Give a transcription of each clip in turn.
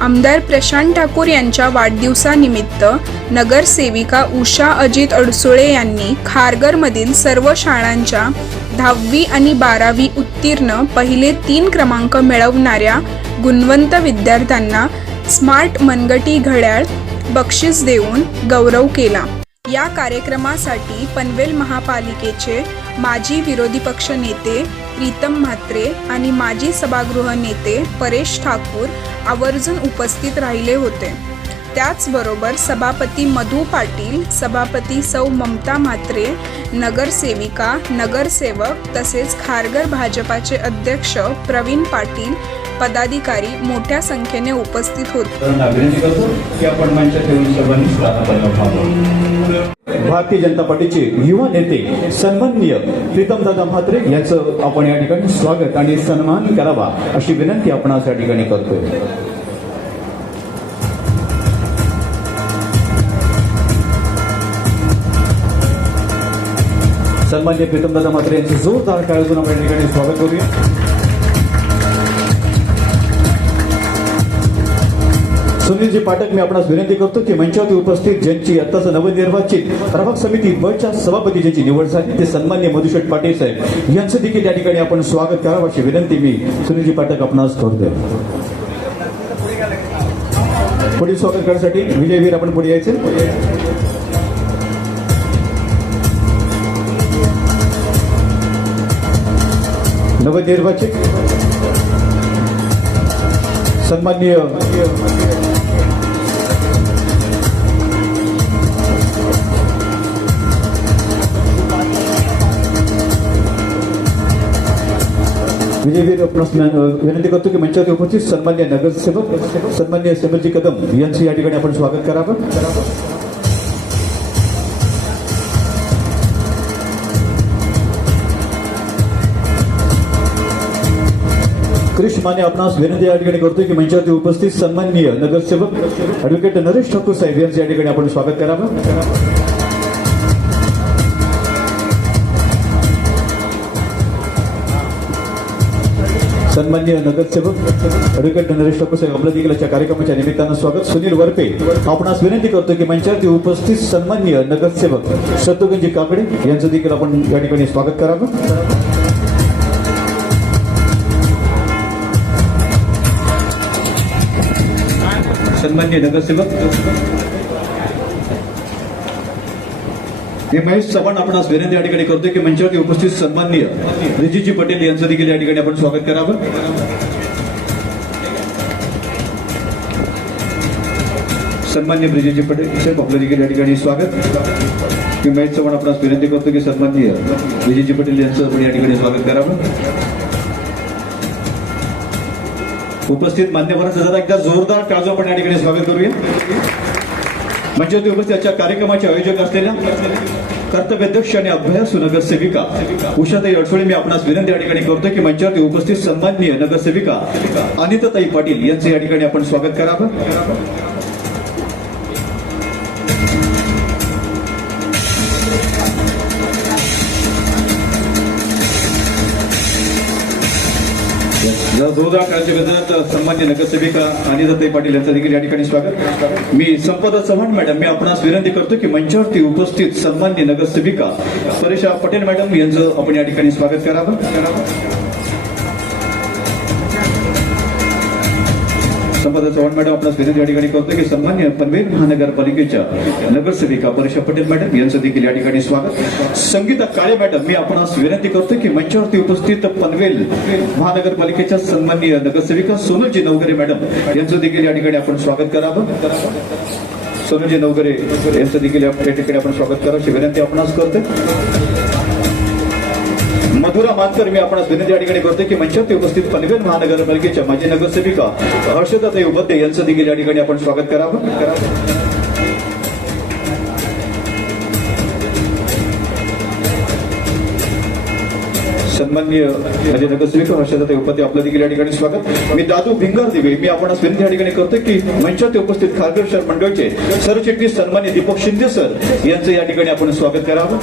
आमदार प्रशांत ठाकूर यांच्या वाढदिवसानिमित्त नगरसेविका उषा अजित अडसुळे यांनी खारघरमधील सर्व शाळांच्या 10वी आणि 12वी उत्तीर्ण पहिले 3 क्रमांक मिळवणाऱ्या गुणवंत विद्यार्थ्यांना स्मार्ट मनगटी घड्याळ बक्षीस देऊन गौरव केला। या कार्यक्रमासाठी पनवेल महापालिकेचे माजी विरोधी पक्ष नेते प्रीतम म्हात्रे आणि माजी सभागृह नेते परेश ठाकूर आवर्जून उपस्थित राहिले होते। त्याचबरोबर सभापती मधु पाटील, सभापती सौ ममता म्हात्रे, नगरसेविका, नगरसेवक तसेच खारघर भाजपाचे अध्यक्ष प्रवीण पाटील पदाधिकारी मोठ्या संख्येने उपस्थित होते। भारतीय जनता पार्टीचे युवा नेते सन्माननीय प्रीतमदादा म्हात्रे यांचं आपण या ठिकाणी स्वागत आणि सन्मान करावा अशी विनंती आपण या ठिकाणी करतोय। सन्माननीय प्रीतमदादा म्हात्रे यांचं जोरदार टाळ्यातून आपण या ठिकाणी स्वागत करूया। सुनीलजी पाठक मी आपणास विनंती करतो की मंचावरती उपस्थित ज्यांची आत्ताच नवनिर्वाचित प्रभाग समिती बच्या सभापती ज्यांची निवड झाली ते सन्माननीय मधुशेठ पाटील साहेब यांचं देखील या ठिकाणी आपण स्वागत करावं अशी विनंती मी सुनीलजी पाठक आपणास करतोय। पुढील स्वागत करण्यासाठी विजयवीर आपण पुढे यायचे। नवनिर्वाचित सन्माननीय विजयवीर विनंती करतो की मंचावरती उपस्थित सन्मान्य नगरसेवक सन्मान्य सेमलजी कदम यांचं या ठिकाणी आपण स्वागत करावं। कृष्ण माने आपणास विनंती या ठिकाणी करतोय की मंचावरती उपस्थित सन्माननीय नगरसेवक ॲडव्होकेट नरेश ठाकूर साहेब यांचं या ठिकाणी आपण स्वागत करावं। सन्माननीय नगरसेवक ॲडव्होकेट नरेश ठाकूर साहेब आपल्या देखील कार्यक्रमाच्या निमित्तानं स्वागत। सुनील वरपे आपणास विनंती करतो की मंचावरती उपस्थित सन्माननीय नगरसेवक शत्रुघ्नजी काकडे यांचं देखील आपण या ठिकाणी स्वागत करावं। सन्माननीय नगरसेवक हे महेश चव्हाण आपणास विनंती या ठिकाणी करतोय की मंचावरती उपस्थित सन्माननीय रिजीजी पटेल यांचं देखील या ठिकाणी आपण स्वागत करावं। सन्माननीय रिजीजी पटेल साहेब आपलं देखील या ठिकाणी स्वागत। मी महेश चव्हाण आपणास विनंती करतो की सन्माननीय रिजीजी पटेल यांचं आपण या ठिकाणी स्वागत करावं। उपस्थित मान्यवरांचं जरा एकदा जोरदार टाळ्या आपण या ठिकाणी स्वागत करूया। मंचावरती उपस्थित कार्यक्रमाचे आयोजक असलेल्या कर्तव्यदक्ष आणि अभ्यासू नगरसेविका उषाताई अडसुळे मी आपणास विनंती या ठिकाणी करतो की मंचावरती उपस्थित सन्माननीय नगरसेविका अनिताताई पाटील यांचं या ठिकाणी आपण स्वागत करावं। जोरदार टाळ्यांच्या सन्मान्य नगरसेविका अनिताताई पाटील यांचं देखील या ठिकाणी स्वागत। मी संपदा चव्हाण मॅडम मी आपणास विनंती करतो की मंचावरती उपस्थित सन्मान्य नगरसेविका परेशा पटेल मॅडम यांचं आपण या ठिकाणी स्वागत करावं। संपदा चव्हाण मॅडम आपणास विनंती या ठिकाणी करतो की सन्मान्य पनवेल महानगरपालिकेच्या नगरसेविका परेशा पटेल मॅडम यांचं देखील या ठिकाणी स्वागत। संगीता काळे मॅडम मी आपणास विनंती करतो की मंचावरती उपस्थित पनवेल महानगरपालिकेच्या सन्माननीय नगरसेविका सोनलजी नवगरे मॅडम यांचं देखील या ठिकाणी आपण स्वागत करावं। सोनलजी नवगरे यांचं देखील या ठिकाणी आपण स्वागत करावं अशी विनंती आपणास करतो। मधुरा मानकर मी आपणास विनंती या ठिकाणी करतो की मंचावरती उपस्थित पनवेल महानगरपालिकेच्या माजी नगरसेविका हर्षदाताई उपाध्ये यांचं देखील या ठिकाणी आपण स्वागत करावं। सन्माननीय माझे नगरसेविका हर्षदाताई उपाध्ये आपलं देखील या ठिकाणी स्वागत। मी दादू भिंगार दिवे मी आपणास विनंती या ठिकाणी करतो की मंचावरती उपस्थित खारघर शहर मंडळचे सरचिटणीस सन्माननीय दीपक शिंदे सर यांचं या ठिकाणी आपण स्वागत करावं।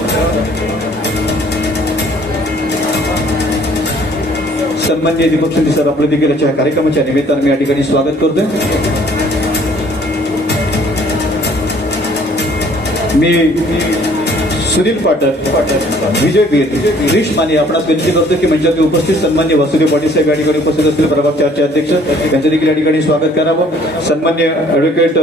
सन्माननीय दीपक शिंदे सर आपलं देखील या कार्यक्रमाच्या निमित्तानं मी या ठिकाणी स्वागत करतोय. मी सुनील पाठक, विजय वीर, गिरीश माने आपणास विनंती करतो की मंचावरती उपस्थित सन्मान्य वासुदेव पाटील साहेब या ठिकाणी उपस्थित असतील प्रभाग 4चे अध्यक्ष यांचं देखील या ठिकाणी स्वागत करावं. सन्मान्य ॲडव्होकेट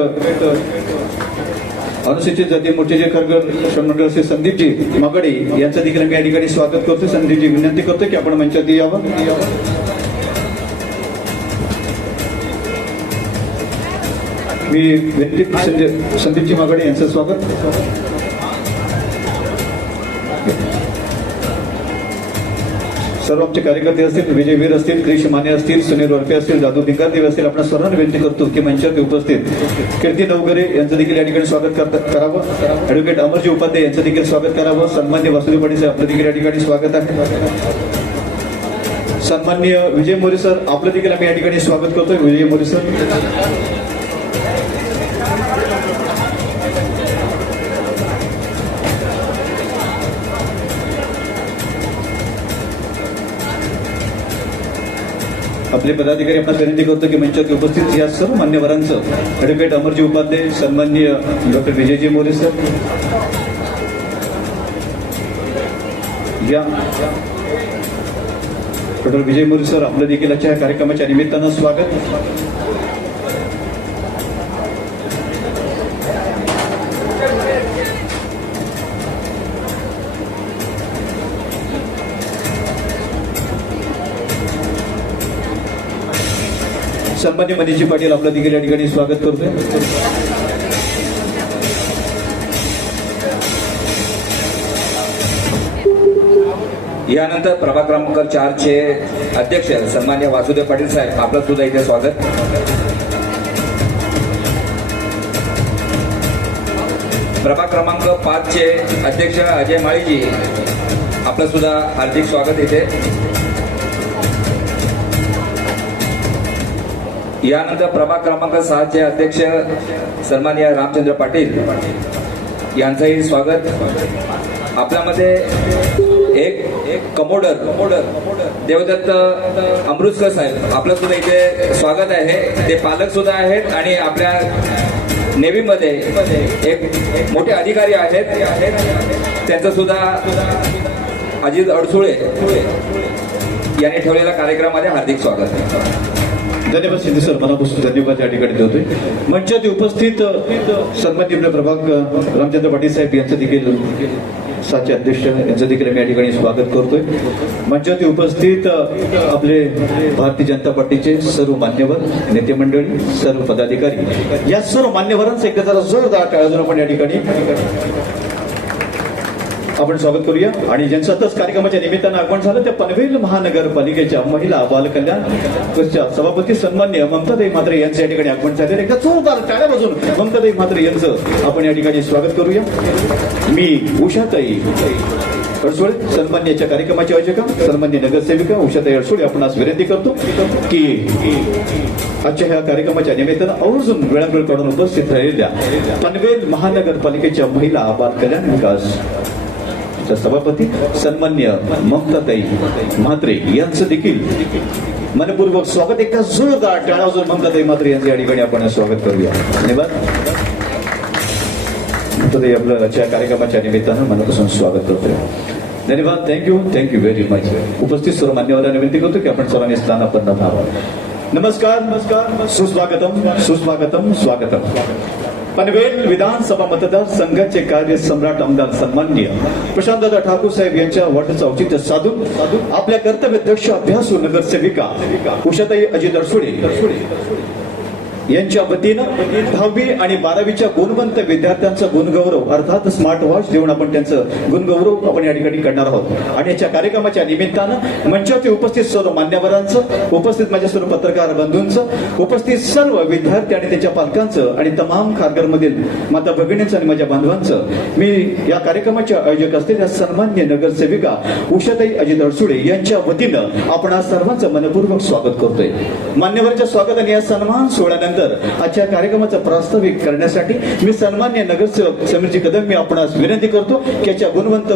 अनुसूचित जाती मोर्चाचे खरगर श्रममंडळ श्री संदीपजी मागडे यांचं देखील मी या ठिकाणी स्वागत करतो. संदीपजी विनंती करतो की आपण मंचावरती यावं. मी संदीपजी मागडे यांचं स्वागत. सर्व आमचे कार्यकर्ते असतील, विजय वीर असतील, क्रिश माने असतील, सुनील वरपे असतील, जादू भिंगारदेव असतील, आपण सर्वांना विनंती करतो की मंचावरती उपस्थित कीर्ती नवगरे यांचं देखील या ठिकाणी स्वागत करावं. ॲडव्होकेट अमरजी उपाध्याय यांचं देखील स्वागत करावं. सन्मान्य वासुदेव पाटील साहेब आपलं देखील या ठिकाणी स्वागत आहे. सन्मान्य विजय मोरे सर आपलं देखील आम्ही या ठिकाणी स्वागत करतोय. विजय मोरे सर आपले पदाधिकारी आपण विनंती करतो की मंचावरती उपस्थित या सर्व मान्यवरांचं ॲडव्होकेट अमरजी उपाध्याय, सन्माननीय डॉक्टर विजयजी मोरे सर या डॉक्टर विजय मोरे सर आपलं देखील आजच्या कार्यक्रमाच्या निमित्तानं स्वागत. सन्मान्य मनीषजी पाटील आपलं देखील या ठिकाणी स्वागत करतोय. यानंतर प्रभाग क्रमांक 4चे अध्यक्ष सन्मान्य वासुदेव पाटील साहेब आपलं सुद्धा इथे स्वागत. प्रभाग क्रमांक 5चे अध्यक्ष अजय माळीजी आपलं सुद्धा हार्दिक स्वागत इथे. यानंतर प्रभाग क्रमांक 6चे अध्यक्ष सन्माननीय रामचंद्र पाटील यांचंही स्वागत. आपल्यामध्ये एक कमोडर देवदत्त अमृतसर साहेब आपलं सुद्धा इथे स्वागत आहे. ते पालक सुद्धा आहेत आणि आपल्या नेव्हीमध्ये एक मोठे अधिकारी आहेत. त्यांचं सुद्धा अजित अडसुळे यांनी ठेवलेल्या कार्यक्रमामध्ये हार्दिक स्वागत. धन्यवाद शिंदे सर, मनापासून धन्यवाद या ठिकाणी देतोय. मंचावरती उपस्थित सन्माननीय प्रभाग रामचंद्र पाटील साहेब यांचं देखील 7चे अध्यक्ष यांचं देखील मी या ठिकाणी स्वागत करतोय. मंचावरती उपस्थित आपले भारतीय जनता पार्टीचे सर्व मान्यवर, नेते मंडळी, सर्व पदाधिकारी या सर्व मान्यवरांचं एकदा जरा जोरदार टाळ्या आपण या ठिकाणी आपण स्वागत करूया. आणि ज्यांचं आताच कार्यक्रमाच्या निमित्तानं आगमन झालं त्या पनवेल महानगरपालिकेच्या महिला बालकल्याण ट्रस्टच्या सभापती सन्मान्य ममताताई म्हात्रे यांचं या ठिकाणी आगमन झाले. एकदा जोरदार टाळ्या वाजून ममताताई म्हात्रे यांचं आपण या ठिकाणी स्वागत करूया. मी उषाताई अडसुळे सन्मान्याच्या कार्यक्रमाची आयोजिका सन्मान्य नगरसेविका उषाताई अडसुळे आपण आज विनंती करतो की आजच्या ह्या कार्यक्रमाच्या निमित्तानं आवर्जून वेळावेळ काढून उपस्थित राहिलेल्या पनवेल महानगरपालिकेच्या महिला बालकल्याण विकास सभापती सन्मान्य ममताताई म्हात्रे यांचं देखील मनपूर्वक स्वागत. एकदा जोरदार टाळ्या वाजवून ममताताई म्हात्रे यांचं या ठिकाणी आपण स्वागत करूया. धन्यवाद. ममताताई आपलं आजच्या कार्यक्रमाच्या निमित्तानं मनापासून स्वागत करतोय. धन्यवाद. Thank you very much. उपस्थित सर्व मान्यवरांना विनंती करतो की आपण सर्वांनी स्थानापन्न व्हावं. नमस्कार, सुस्वागतम. पनवेल विधानसभा मतदार संघाचे कार्य सम्राट आमदार सन्माननीय प्रशांतदादा ठाकूर साहेब यांच्या वाढीचं औचित्य साधून आपल्या कर्तव्यदक्ष अभ्यासू नगरसेविका उषाताई अजित अडसुळे यांच्या वतीनं 10वी आणि 12वीच्या गुणवंत विद्यार्थ्यांचा गुणगौरव अर्थात स्मार्ट वॉच देऊन आपण त्यांचं गुणगौरव आपण या ठिकाणी करणार आहोत. आणि याच्या कार्यक्रमाच्या निमित्तानं मंचावरती उपस्थित सर्व मान्यवरांचं, उपस्थित माझ्या सर्व पत्रकार बंधूंचं, उपस्थित सर्व विद्यार्थी आणि त्यांच्या पालकांचं आणि तमाम खारघरमधील माता भगिनींचं आणि माझ्या बांधवांचं मी या कार्यक्रमाच्या आयोजक असलेल्या सन्मान्य नगरसेविका उषाताई अजित अडसुळे यांच्या वतीनं आपण आज सर्वांचं मनपूर्वक स्वागत करतोय. मान्यवरांच्या स्वागत आणि या सन्मान सोहळ्यानंतर त्यानंतर आजच्या कार्यक्रमाचा प्रास्ताविक करण्यासाठी मी सन्मान्य नगरसेवक समीरजी कदम मी आपणास विनंती करतो की याच्या गुणवंत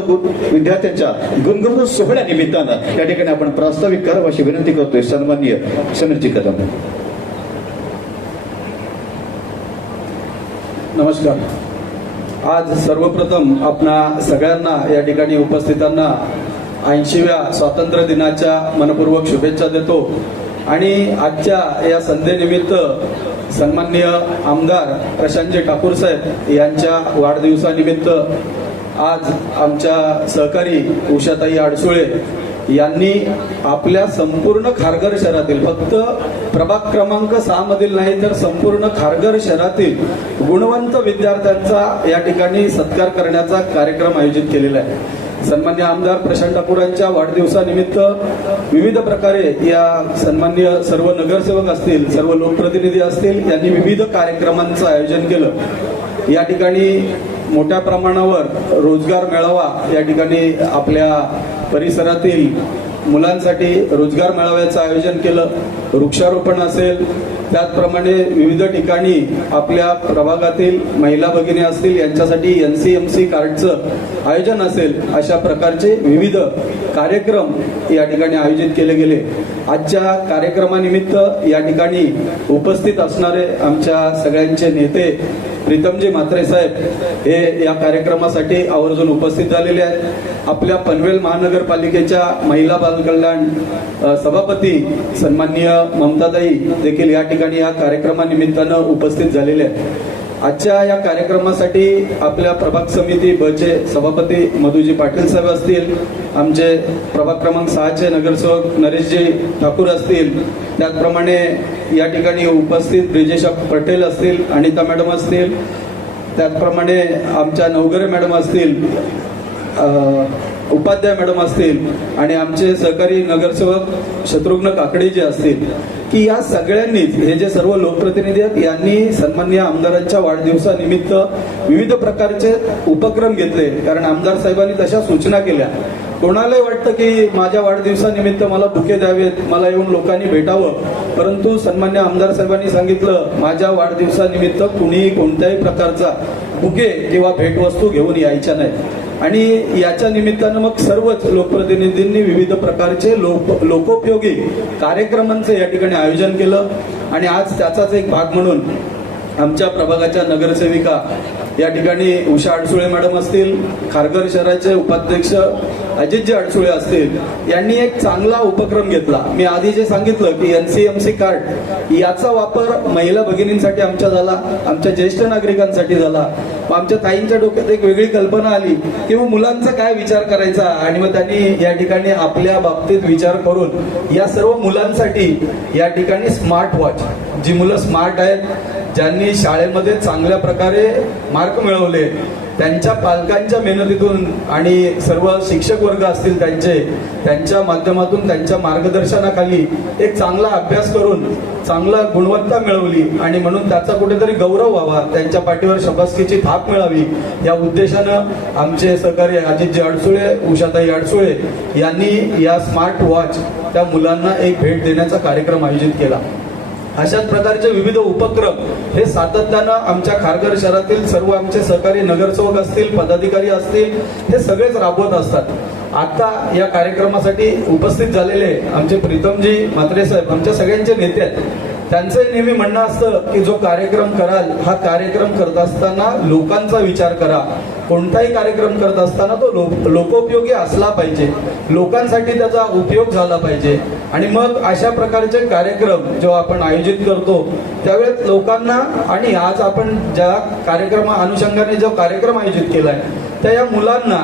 विद्यार्थ्यांच्या गुणगौरव सोहळ्या निमित्तानं या ठिकाणी आपण प्रास्ताविक करावं अशी विनंती करतोय सन्मान्य समीरजी कदम. नमस्कार. आज सर्वप्रथम आपणा सगळ्यांना या ठिकाणी उपस्थितांना 80व्या स्वातंत्र्य दिनाच्या मनपूर्वक शुभेच्छा देतो आणि आजच्या या संध्येनिमित्त सन्माननीय आमदार प्रशांतजी ठाकूर साहेब यांच्या वाढदिवसानिमित्त आज आमच्या सहकारी उषाताई अडसुळे यांनी आपल्या संपूर्ण खारघर शहरातील फक्त प्रभाग क्रमांक 6 मधील नाही तर संपूर्ण खारघर शहरातील गुणवंत विद्यार्थ्यांचा या ठिकाणी सत्कार करण्याचा कार्यक्रम आयोजित केलेला आहे. सन्मान्य आमदार प्रशांत ठाकूरांच्या वाढदिवसानिमित्त विविध प्रकारे या सन्मान्य सर्व नगरसेवक असतील, सर्व लोकप्रतिनिधी असतील, यांनी विविध कार्यक्रमांचं आयोजन केलं. या ठिकाणी मोठ्या प्रमाणावर रोजगार मेळावा या ठिकाणी आपल्या परिसरातील मुलांसाठी रोजगार मेळाव्याचं आयोजन केलं. वृक्षारोपण असेल, त्याचप्रमाणे विविध ठिकाणी आपल्या प्रभागातील महिला भगिनी असतील यांच्यासाठी NCMC कार्डचं आयोजन असेल, अशा प्रकारचे विविध कार्यक्रम या ठिकाणी आयोजित केले गेले. आजच्या कार्यक्रमानिमित्त या ठिकाणी उपस्थित असणारे आमच्या सगळ्यांचे नेते प्रीतमजी म्हात्रे साहेब हे या कार्यक्रमासाठी आवर्जून उपस्थित झालेले आहेत. आपल्या पनवेल महानगरपालिकेच्या महिला बालकल्याण सभापती सन्माननीय ममताताई देखील या ठिकाणी या कार्यक्रमानिमित्तानं उपस्थित झालेले आहेत. आजच्या या कार्यक्रमासाठी आपल्या प्रभाग समिती बचे सभापती मधुजी पाटील साहेब असतील, आमचे प्रभाग क्रमांक 6चे नगरसेवक नरेशजी ठाकूर असतील, त्याचप्रमाणे या ठिकाणी उपस्थित ब्रिजेश पटेल असतील, अनिता मॅडम असतील, त्याचप्रमाणे आमच्या नवगरे मॅडम असतील, उपाध्याय मॅडम असतील आणि आमचे सहकारी नगरसेवक शत्रुघ्न काकडे जे असतील, की या सगळ्यांनीच हे जे सर्व लोकप्रतिनिधी आहेत यांनी सन्माननीय आमदारांच्या वाढदिवसानिमित्त विविध प्रकारचे उपक्रम घेतले. कारण आमदार साहेबांनी तशा सूचना केल्या. कोणालाही वाटतं की माझ्या वाढदिवसानिमित्त मला बुके द्यावेत, मला येऊन लोकांनी भेटावं, परंतु सन्मान्य आमदार साहेबांनी सांगितलं माझ्या वाढदिवसानिमित्त कुणीही कोणत्याही प्रकारचा बुके किंवा भेटवस्तू घेऊन यायच्या नाही. आणि याच्या निमित्तानं मग सर्वच लोकप्रतिनिधींनी विविध प्रकारचे लोकोपयोगी कार्यक्रमांचं या ठिकाणी आयोजन केलं. आणि आज त्याचाच एक भाग म्हणून आमच्या प्रभागाच्या नगरसेविका या ठिकाणी उषा अडसुळे मॅडम असतील, खारघर शहराचे उपाध्यक्ष अजितजी अडसुळे असतील, यांनी एक चांगला उपक्रम घेतला. मी आधी जे सांगितलं की NCMC कार्ड याचा वापर महिला भगिनींसाठी आमच्या झाला, आमच्या ज्येष्ठ नागरिकांसाठी झाला. मग आमच्या ताईंच्या डोक्यात एक वेगळी कल्पना आली की मग मुलांचा काय विचार करायचा, आणि मग त्यांनी या ठिकाणी आपल्या बाबतीत विचार करून या सर्व मुलांसाठी या ठिकाणी स्मार्ट वॉच, जी मुलं स्मार्ट आहेत, ज्यांनी शाळेमध्ये चांगल्या प्रकारे मार्क मिळवले, त्यांच्या पालकांच्या मेहनतीतून आणि सर्व शिक्षक वर्ग असतील त्यांच्या माध्यमातून त्यांच्या मार्गदर्शनाखाली एक चांगला अभ्यास करून चांगला गुणवत्ता मिळवली आणि म्हणून त्याचा कुठेतरी गौरव व्हावा, त्यांच्या पाठीवर शाबासकीची थाप मिळावी, या उद्देशानं आमचे सहकारी अजितजी अडसुळे, उषाताई अडसुळे यांनी या स्मार्ट वॉच त्या मुलांना एक भेट देण्याचा कार्यक्रम आयोजित केला. अशाच प्रकारचे विविध उपक्रम हे सातत्यानं आमच्या खारघर शहरातील सर्व आमचे सहकारी नगरसेवक असतील, पदाधिकारी असतील, हे सगळेच राबवत असतात. आता या कार्यक्रमासाठी उपस्थित झालेले आमचे प्रीतमजी म्हात्रे साहेब आमच्या सगळ्यांचे नेते आहेत. त्यांचं नेहमी म्हणणं असतं की जो कार्यक्रम कराल हा कार्यक्रम करत असताना लोकांचा विचार करा. कोणताही कार्यक्रम करत असताना तो लोकोपयोगी असला पाहिजे, लोकांसाठी त्याचा उपयोग झाला पाहिजे. आणि मग अशा प्रकारचे कार्यक्रम जेव्हा आपण आयोजित करतो त्यावेळेस लोकांना, आणि आज आपण ज्या कार्यक्रमा अनुषंगाने जो कार्यक्रम आयोजित केलाय त्या या मुलांना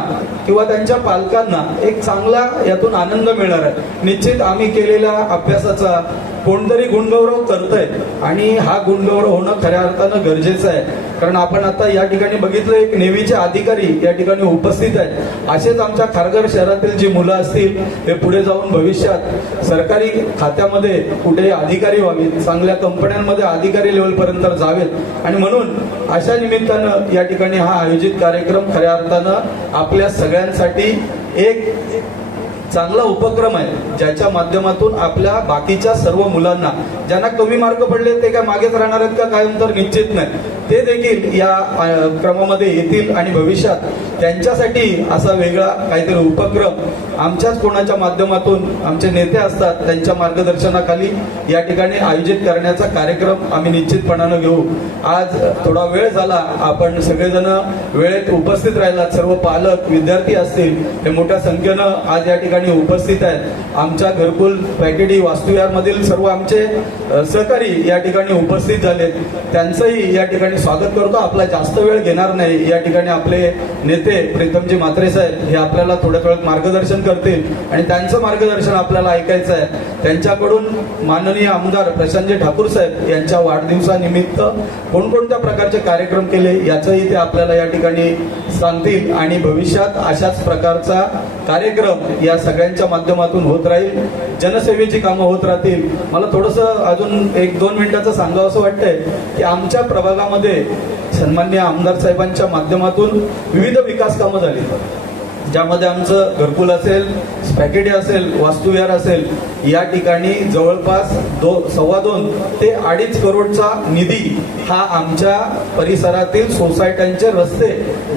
किंवा त्यांच्या पालकांना एक चांगला यातून आनंद मिळणार आहे. निश्चित आम्ही केलेल्या अभ्यासाचा कोणतरी गुणगौरव करतंय आणि हा गुणगौरव होणं खऱ्या अर्थानं गरजेचं आहे. कारण आपण आता या ठिकाणी बघितलं एक नेव्हीचे अधिकारी या ठिकाणी उपस्थित आहेत. असेच आमच्या खारघर शहरातील जी मुलं असतील हे पुढे जाऊन भविष्यात सरकारी खात्यामध्ये कुठे अधिकारी व्हावीत, चांगल्या कंपन्यांमध्ये अधिकारी लेवलपर्यंत जावेत. आणि म्हणून अशा निमित्तानं या ठिकाणी हा आयोजित कार्यक्रम खऱ्या अर्थानं आपल्या सगळ्यांसाठी एक चांगला उपक्रम आहे ज्याच्या माध्यमातून आपल्या बाकीच्या सर्व मुलांना ज्यांना कमी मार्क पडले ते काय मागेच राहणार आहेत का कायम तर निश्चित नाही, ते देखील या क्रमामध्ये येतील आणि भविष्यात त्यांच्यासाठी असा वेगळा काहीतरी उपक्रम आमच्याच कोणाच्या माध्यमातून आमचे नेते असतात त्यांच्या मार्गदर्शनाखाली या ठिकाणी आयोजित करण्याचा कार्यक्रम आम्ही निश्चितपणानं घेऊ. आज थोडा वेळ झाला, आपण सगळेजण वेळेत उपस्थित राहिलात. सर्व पालक विद्यार्थी असतील हे मोठ्या संख्येनं आज या ठिकाणी उपस्थित आहेत. आमच्या घरकुल पॅकेटी वास्तुविहार मधील सर्व आमचे सहकारी या ठिकाणी उपस्थित झालेत, त्यांचंही या ठिकाणी स्वागत करतो. आपला जास्त वेळ घेणार नाही. या ठिकाणी आपले नेते प्रीतमजी म्हात्रे साहेब हे आपल्याला थोड्या वेळात मार्गदर्शन करतील आणि त्यांचं मार्गदर्शन आपल्याला ऐकायचं आहे. त्यांच्याकडून माननीय आमदार प्रशांतजी ठाकूर साहेब यांच्या वाढदिवसानिमित्त कोणकोणत्या प्रकारचे कार्यक्रम केले याचंही ते आपल्याला या ठिकाणी सांगतील आणि भविष्यात अशाच प्रकारचा कार्यक्रम या सगळ्यांच्या माध्यमातून होत राहील. जनसेवेची कामं होत राहतील. मला थोडंसं अजून 1-2 मिनिटाचं सांगावं असं वाटतंय की आमच्या प्रभागामध्ये सन्माननीय आमदार साहेबांच्या माध्यमातून विविध विकास कामं झाली, ज्यामध्ये आमचं घरकुल असेल, पॅकेटी असेल, वास्तुविहार असेल, या ठिकाणी जवळपास 2.25 ते 2.5 करोडचा निधी हा आमच्या परिसरातील सोसायट्यांचे रस्ते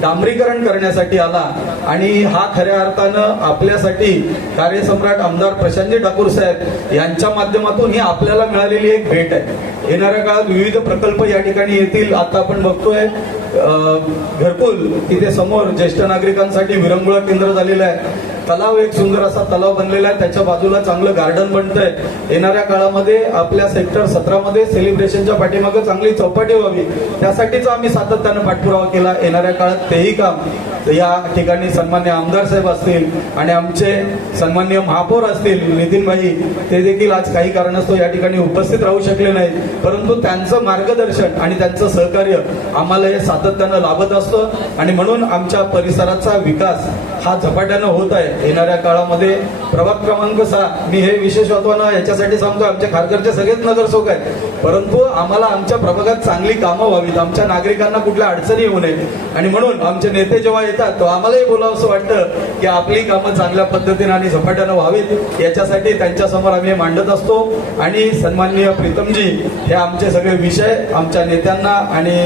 डांबरीकरण करण्यासाठी आला आणि हा खऱ्या अर्थानं आपल्यासाठी कार्यसम्राट आमदार प्रशांतजी ठाकूर साहेब यांच्या माध्यमातून ही आपल्याला मिळालेली एक भेट आहे. येणाऱ्या काळात विविध प्रकल्प या ठिकाणी येतील. आता आपण बघतोय घरकुल तिथे समोर ज्येष्ठ नागरिकांसाठी विरंगुळा केंद्र झालेलं आहे. तलाव, एक सुंदर असा तलाव बनलेला आहे, त्याच्या बाजूला चांगलं गार्डन बनतंय. येणाऱ्या काळामध्ये आपल्या सेक्टर 17 मध्ये सेलिब्रेशनच्या पाठीमागे चांगली चौपाटी व्हावी त्यासाठीच आम्ही सातत्यानं पाठपुरावा केला. येणाऱ्या काळात तेही काम या ठिकाणी सन्मान्य आमदार साहेब असतील आणि आमचे सन्मान्य महापौर असतील नितीनभाई, ते देखील आज काही कारणास्तव या ठिकाणी उपस्थित राहू शकले नाही, परंतु त्यांचं मार्गदर्शन आणि त्यांचं सहकार्य आम्हाला हे सातत्यानं लाभत असतं आणि म्हणून आमच्या परिसराचा विकास हा झपाट्यानं होत आहे. येणाऱ्या काळामध्ये प्रभाग क्रमांक 6 मी हे विशेष महत्वानं याच्यासाठी सांगतो, आमच्या खारघरचे सगळेच नगरसेवक आहेत, परंतु आम्हाला आमच्या प्रभागात चांगली कामं व्हावीत, आमच्या नागरिकांना कुठल्या अडचणी येऊ नये आणि म्हणून आमचे नेते जेव्हा येतात तो आम्हालाही बोलावं असं वाटतं की आपली कामं चांगल्या पद्धतीने आणि झपाट्यानं व्हावीत. याच्यासाठी त्यांच्यासमोर आम्ही मांडत असतो आणि सन्माननीय प्रीतमजी हे आमचे सगळे विषय आमच्या नेत्यांना आणि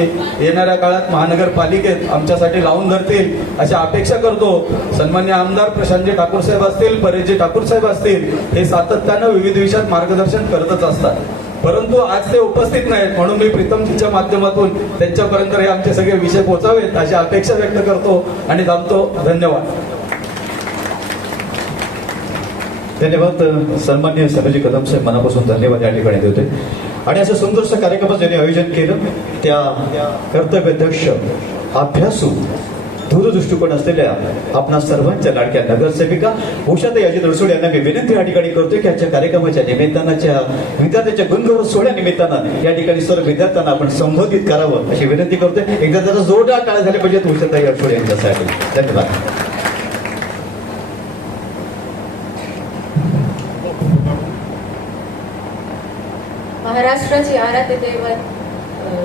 येणाऱ्या काळात महानगरपालिकेत आमच्यासाठी लावून धरतील अशी अपेक्षा करतो. सन्मान्य आमदार प्रशांतजी ठाकूर साहेब असतील, परेशजी ठाकूर साहेब असतील, हे सातत्यानं विविध विषयात मार्गदर्शन करतच असतात, परंतु आज ते उपस्थित नाहीत म्हणून मी प्रीतमजींच्या माध्यमातून त्यांच्यापर्यंत हे आमचे सगळे विषय पोहोचावेत अशी अपेक्षा व्यक्त करतो आणि थांबतो. धन्यवाद. धन्यवाद. सन्मान्य सभाजी कदम साहेब, मनापासून धन्यवाद या ठिकाणी देते. आणि असं सुंदरसं कार्यक्रमाचं ज्यांनी आयोजन केलं त्या कर्तव्यदक्ष, अभ्यासू, दूरदृष्टिकोन असलेल्या आपणा सर्वांच्या लाडक्या नगरसेविका उषाताई अजित अडसोळे यांना मी विनंती या ठिकाणी करतोय की आजच्या कार्यक्रमाच्या निमित्तानाच्या विद्यार्थ्यांच्या गुणगौरव सोहळ्या निमित्तानं या ठिकाणी सर्व विद्यार्थ्यांना आपण संबोधित करावं अशी विनंती करतोय. एकदा जरा जोरदार टाळ्या झाल्या पाहिजेत उषाताई अडसोळे यांच्यासाठी. धन्यवाद. महाराष्ट्राचे आराध्य दैवत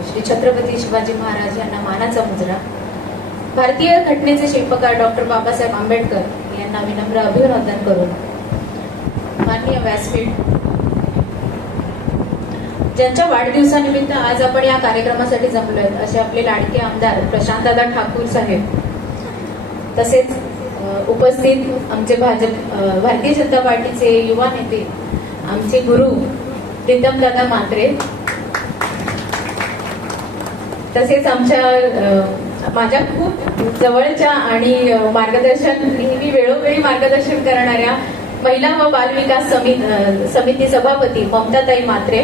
श्री छत्रपती शिवाजी महाराज यांना मानाचा मुजरा. भारतीय घटनेचे शिल्पकार डॉक्टर बाबासाहेब आंबेडकर यांना विनम्र अभिवादन करून माननीय व्यासपीठ, ज्यांच्या वाढदिवसानिमित्त आज आपण या कार्यक्रमासाठी जमलोय असे आपले लाडके आमदार प्रशांतदादा ठाकूर साहेब, तसेच उपस्थित आमचे भारतीय जनता पार्टीचे युवा नेते, आमचे गुरु प्रीतमदादा म्हात्रे, तसेच माझ्या खूप जवळच्या आणि मार्गदर्शन नेहमी वेळोवेळी मार्गदर्शन करणाऱ्या महिला व बाल विकास समिती सभापती ममताताई म्हात्रे,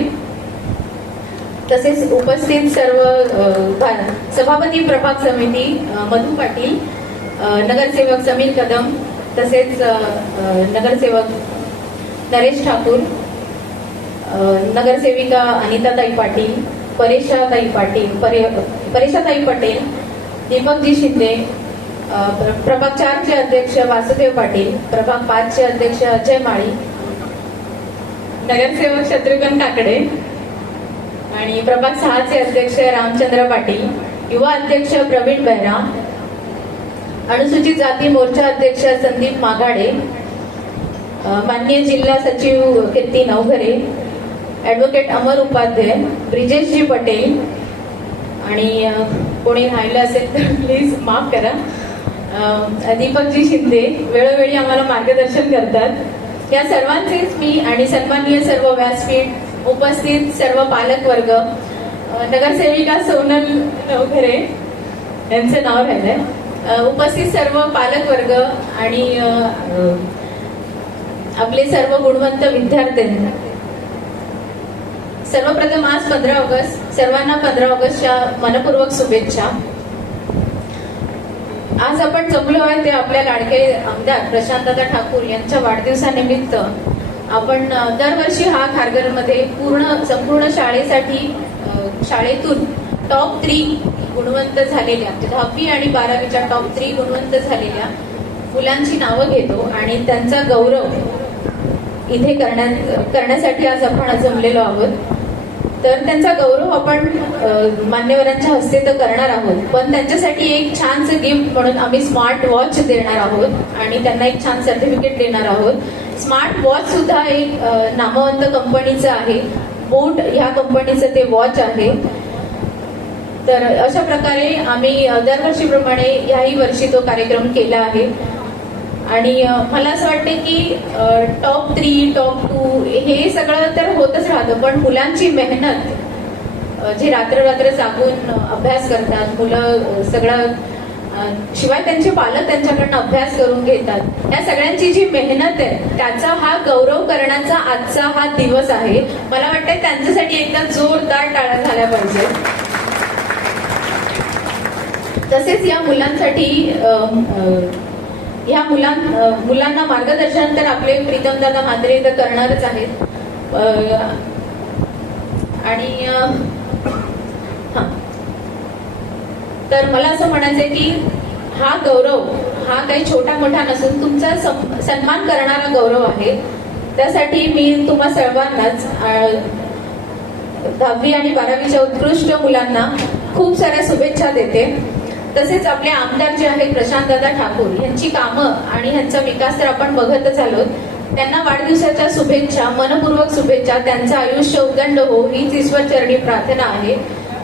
तसेच उपस्थित सर्व सभापती प्रभाग समिती मधु पाटील, नगरसेवक समीर कदम, तसेच नगरसेवक नरेश ठाकूर, नगरसेविका अनिताताई पाटील, परेशाताई पटेल, दीपकजी शिंदे, प्रभाग 4 चे अध्यक्ष वासुदेव पाटील, प्रभाग 5 चे अध्यक्ष अजय माळी, नगरसेवक शत्रुघ्न काकडे आणि प्रभाग 6 चे अध्यक्ष रामचंद्र पाटील, युवा अध्यक्ष प्रवीण बेहरा, अनुसूचित जाती मोर्चा अध्यक्ष संदीप माघाडे, माननीय जिल्हा सचिव कीर्ती नवघरे, ॲडव्होकेट अमर उपाध्याय, ब्रिजेशजी पटेल आणि कोणी राहिलं असेल तर प्लीज माफ करा, दीपकजी शिंदे वेळोवेळी आम्हाला मार्गदर्शन करतात. या सर्वांचेच मी आणि सन्माननीय सर्व व्यासपीठ, उपस्थित सर्व पालकवर्ग, नगरसेविका सोनल नवघरे यांचं नाव राहिलंय, उपस्थित सर्व पालकवर्ग आणि आपले सर्व गुणवंत विद्यार्थ्यांना सर्वप्रथम आज 15 ऑगस्ट, सर्वांना 15 ऑगस्टच्या मनपूर्वक शुभेच्छा. आज आपण जमलो आहे ते आपल्या लाडके आमदार प्रशांतदादा ठाकूर यांच्या वाढदिवसानिमित्त. आपण दरवर्षी हा खारघरमध्ये संपूर्ण शाळेसाठी शाळेतून टॉप 3 गुणवंत झालेल्या, 10वी आणि 12वीच्या टॉप 3 गुणवंत झालेल्या मुलांची नावं घेतो आणि त्यांचा गौरव इथे करण्यासाठी आज आपण जमलेलो आहोत. तर त्यांचा गौरव आपण मान्यवरांच्या हस्ते तर करणार आहोत, पण त्यांच्यासाठी एक छानसं गिफ्ट म्हणून आम्ही स्मार्ट वॉच देणार आहोत आणि त्यांना एक छान सर्टिफिकेट देणार आहोत. स्मार्ट वॉच सुद्धा एक नामवंत कंपनीचं आहे, बोट ह्या कंपनीचं ते वॉच आहे. तर अशा प्रकारे आम्ही दरवर्षीप्रमाणे याही वर्षी तो कार्यक्रम केला आहे. आणि मला असं वाटतं की टॉप 3, टॉप 2 हे सगळं तर होतच राहतं, पण मुलांची मेहनत, जे रात्र जागून अभ्यास करतात मुलं, सगळं शिवाय त्यांचे पालक त्यांच्याकडनं अभ्यास करून घेतात, या सगळ्यांची जी मेहनत आहे त्याचा हा गौरव करण्याचा आजचा हा दिवस आहे. मला वाटतं त्यांच्यासाठी एकदा जोरदार टाळ्या झाल्या पाहिजे. तसेच या मुलांसाठी ह्या मुलांना मार्गदर्शन तर आपले प्रीतमदादा म्हात्रे तर करणारच आहेत. आणि तर मला असं म्हणायचंय की हा गौरव हा काही छोटा मोठा नसून तुमचा सन्मान करणारा गौरव आहे. त्यासाठी मी तुम्हा सर्वांनाच 10वी आणि 12वीच्या उत्कृष्ट मुलांना खूप साऱ्या शुभेच्छा देते. तसेच आपले आमदार जे आहेत प्रशांतदादा ठाकूर यांची कामं आणि यांचा विकास तर आपण बघतच आलो. त्यांना वाढदिवसाच्या शुभेच्छा, मनपूर्वक शुभेच्छा. त्यांचं आयुष्य उदंड हो हीच ईश्वरचरणी प्रार्थना आहे.